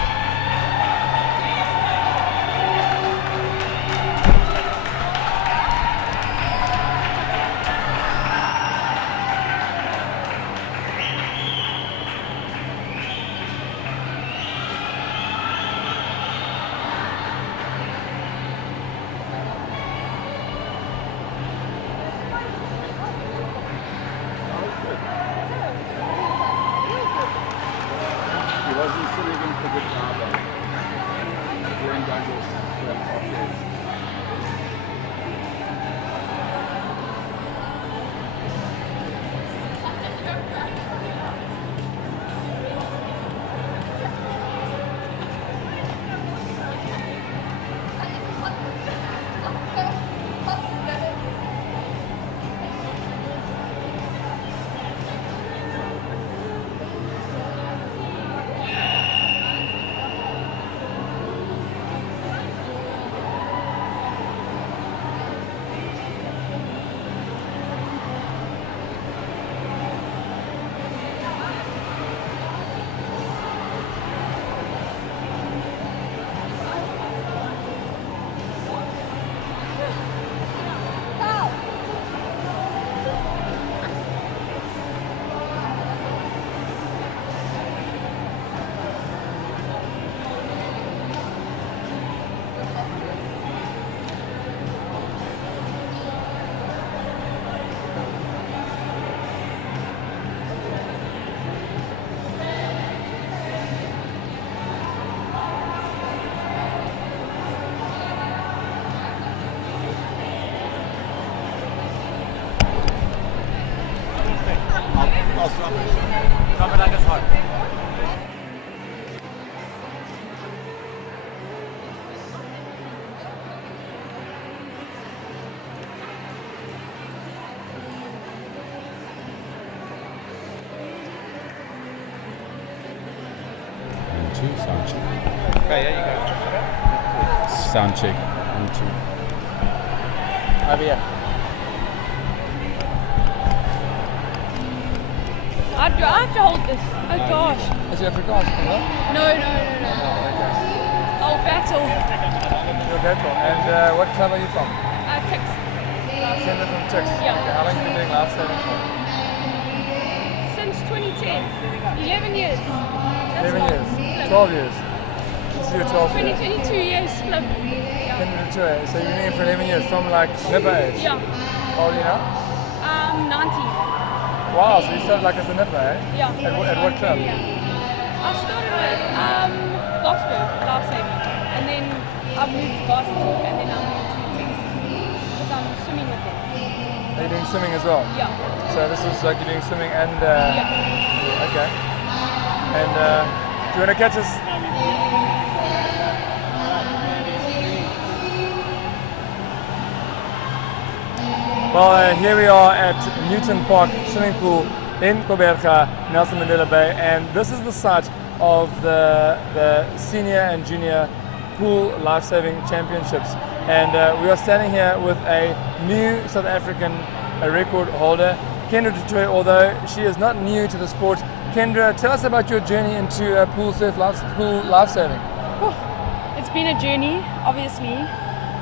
Kommen dann jetzt rein. Sound check. Okay, yeah, you go. Sound check. 1, 2. Over here. I have to hold this. Oh gosh. Is it Afrikaans? No. Oh, battle. You're Deadpool. And what club are you from? Tix. Sender from Tix. Yeah. Okay, how long have you been doing live saving for? Since 2010. 11 years. That's 11 long. years. Flip. 12 years. This is your 12th year. 22 years. Flip. Yeah. So you've been doing it for 11 years from like nipper age? Yeah. How old are you now? 90. Wow, so you started like as a nipper, eh? Yeah. At what club? Yeah. I started with Boxburg, life saving, and then I moved to varsity, and then I moved to Tix because I'm swimming with them. Are you doing swimming as well? Yeah. So this is like you're doing swimming and Yeah. okay. And do you want to catch us? Well, here we are at Newton Park swimming pool in Koberga, Nelson Mandela Bay, and this is the site of the senior and junior pool life-saving championships. And we are standing here with a new South African record holder, Kendra Dutoy, although she is not new to the sport. Kendra, tell us about your journey into pool life-saving. It's been a journey, obviously.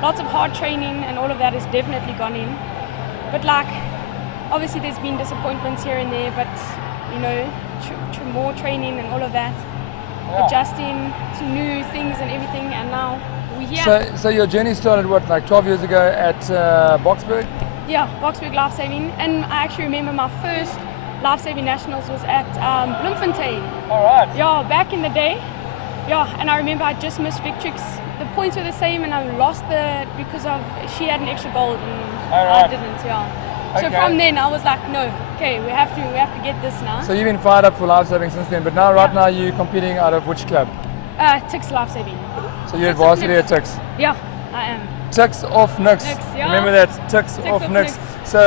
Lots of hard training and all of that has definitely gone in. But like, obviously there's been disappointments here and there, but you know, more training and all of that. Yeah. Adjusting to new things and everything, and now we're here. So your journey started what, like 12 years ago at Boxburg? Yeah, Boxburg Life Saving, and I actually remember my first Life Saving Nationals was at Bloemfontein. All right. Yeah, back in the day. Yeah, and I remember I just missed Victrix. The points were the same, and I lost because of she had an extra gold and I didn't. Yeah. So Okay. from then I was like, no, okay, we have to get this now. So you've been fired up for life saving since then, but now right now you're competing out of which club? Tix Life Saving. So you're at Tix of varsity at Nix. Tix. Yeah, I am. Tix off Nix. Nix, yeah. Remember that, Tix off of Nix. Nix. So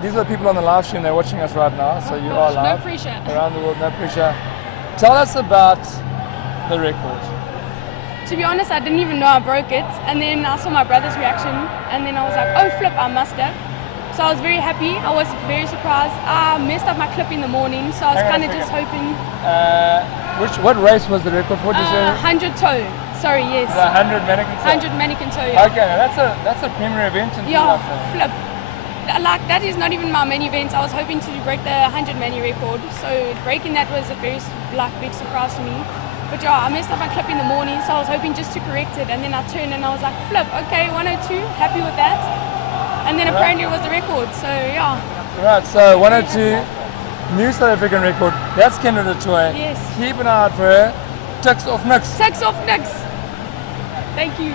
these are the people on the live stream, they're watching us right now, so you are live. No pressure. Around the world, no pressure. Tell us about the record. To be honest, I didn't even know I broke it, and then I saw my brother's reaction, and then I was like, oh flip, I must have. So I was very happy. I was very surprised. I messed up my clip in the morning, so I was Hang on kind a of just second. hoping. What race was the record for? 100 toe. Sorry, yes. The 100 mannequin. 100 mannequin toe. Yeah. Okay, now that's a premier event in Yeah, South Africa. flip. Like that is not even my main event. I was hoping to break the 100 mani record, so breaking that was a very big surprise to me. But yeah, I messed up my clip in the morning, so I was hoping just to correct it, and then I turned and I was like, flip, okay, 102, happy with that. And then apparently it was the record, so yeah. Right, so 102, new South African record. That's Kendra Dutoy. Yes. Keep an eye out for her. Tix off Nix. Tix off Nix. Thank you.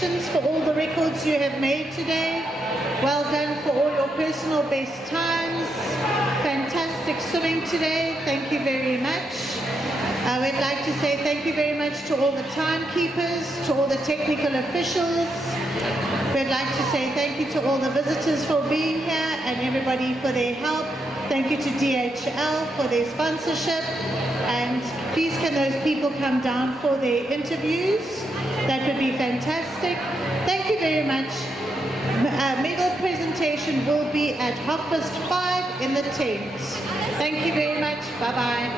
congratulations for all the records you have made today. Well done for all your personal best times. Fantastic swimming today. Thank you very much. We'd like to say thank you very much to all the timekeepers, to all the technical officials. We'd like to say thank you to all the visitors for being here and everybody for their help. Thank you to DHL for their sponsorship. And please can those people come down for their interviews? That would be fantastic. Thank you very much. Medal presentation will be at 5:30 in the tent. Thank you very much. Bye-bye.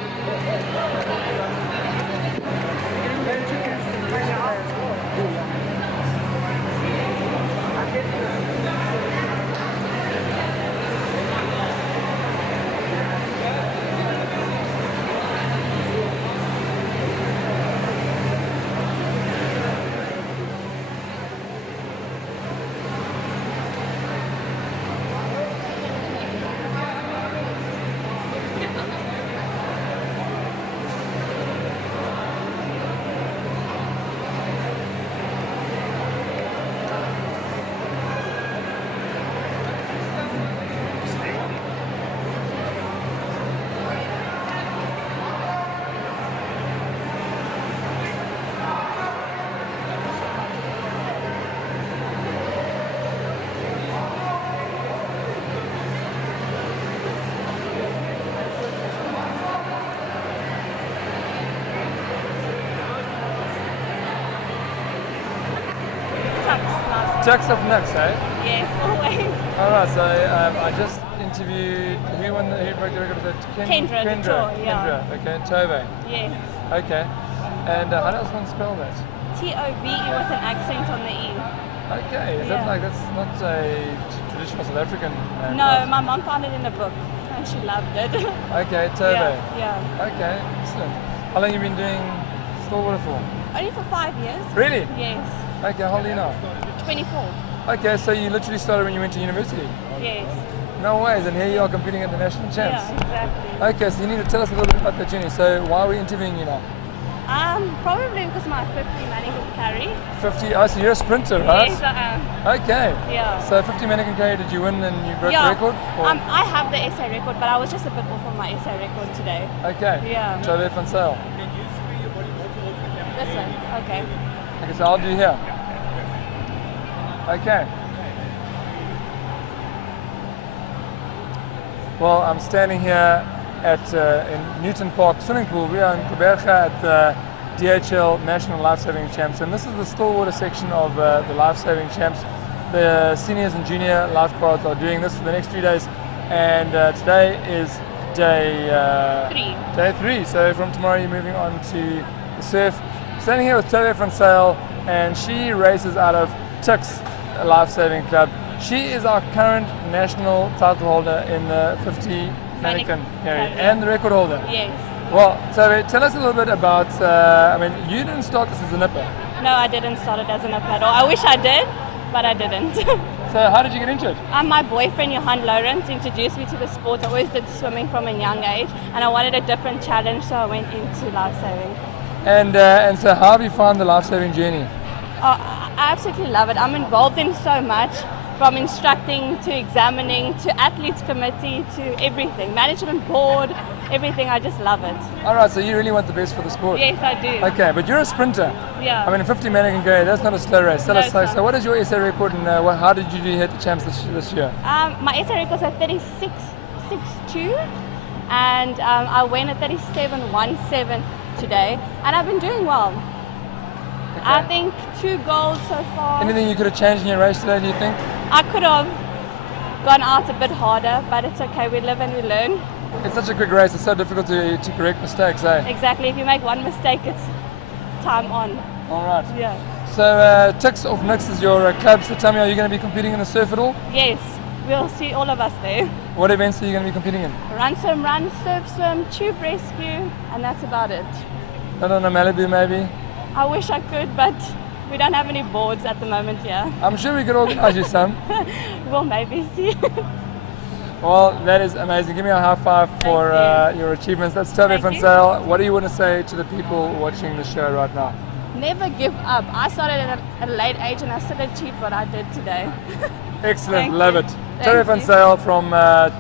Tucks of Nux, eh? Yeah, always. Alright, so I just interviewed, who broke the record? Was it Kendra, the tour, yeah. Kendra, okay, Tove. Yes. Okay. And how does one spell that? Tove with an accent on the E. Okay, is that Yeah. like, that's not a traditional South African name? No, right? my mom found it in a book and she loved it. Okay, Tove. Yeah, yeah. Okay, excellent. How long have you been doing stillwater for? Only for 5 years. Really? Yes. Okay, how old are you now? 24. Okay, so you literally started when you went to university? Yes. No ways, and here you are competing at the national champs. Yeah, exactly. Okay, so you need to tell us a little bit about that journey. So why are we interviewing you now? Probably because my 50 mannequin carry. 50, oh, so you're a sprinter, right? Yes, I am. Okay. Yeah. So 50 mannequin carry, did you win and you broke Yeah. the record? Or- I have the SA record, but I was just a bit off on my SA record today. Okay. Yeah. Tove van Sail. This one, okay. Okay, so I'll do here. Okay. Well, I'm standing here at in Newton Park swimming pool. We are in Koberga at the DHL National Lifesaving Champs, and this is the stillwater section of the Lifesaving Champs. The seniors and junior lifeguards are doing this for the next 3 days, and today is day 3. Day 3. So from tomorrow you're moving on to the surf. Standing here with Tove van Sail, and she races out of Tux Lifesaving Club. She is our current national title holder in the 50 mannequin carry and the record holder. Yes. Well, Tove, tell us a little bit about, I mean, you didn't start this as a nipper. No, I didn't start it as an nipper at all. I wish I did, but I didn't. So how did you get into it? My boyfriend, Johan Lawrence, introduced me to the sport. I always did swimming from a young age, and I wanted a different challenge, so I went into lifesaving. And so how have you found the lifesaving journey? Oh, I absolutely love it. I'm involved in so much, from instructing to examining to athletes committee to everything, management board, everything. I just love it. All right, so you really want the best for the sport. Yes, I do. Okay, but you're a sprinter. Yeah. I mean, 50 mannequin carry, that's not a slow race. Tell No, us, it's not. so what is your SA record and how did you do hit the champs this year? My SA record was at 36.62, and I went at 37.17 today, and I've been doing well. Okay. I think 2 goals so far. Anything you could have changed in your race today, do you think? I could have gone out a bit harder, but it's okay. We live and we learn. It's such a quick race, it's so difficult to correct mistakes, eh? Exactly. If you make one mistake, it's time on. All right. Yeah. So, Tux of Nix is your club, so tell me, are you going to be competing in the surf at all? Yes. We'll see all of us there. What events are you going to be competing in? Run, surf, swim, tube rescue, and that's about it. Not on a Malibu, maybe? I wish I could, but we don't have any boards at the moment here. I'm sure we could organize you some. We'll maybe see. Well, that is amazing. Give me a high five for Thank your achievements. That's Tove Thank van you. Sail. What do you want to say to the people watching the show right now? never give up. I started at a late age and I still achieved what I did today. Excellent, Thank love you. it. Thank Terry van you. Sale from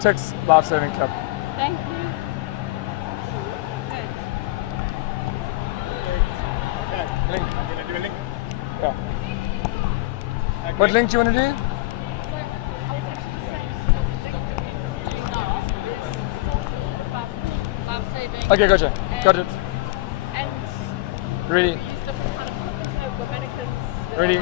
Tix Lifesaving Club. Thank you. Link. Yeah. What link do you want to do? Okay, gotcha. Got it. And Ready.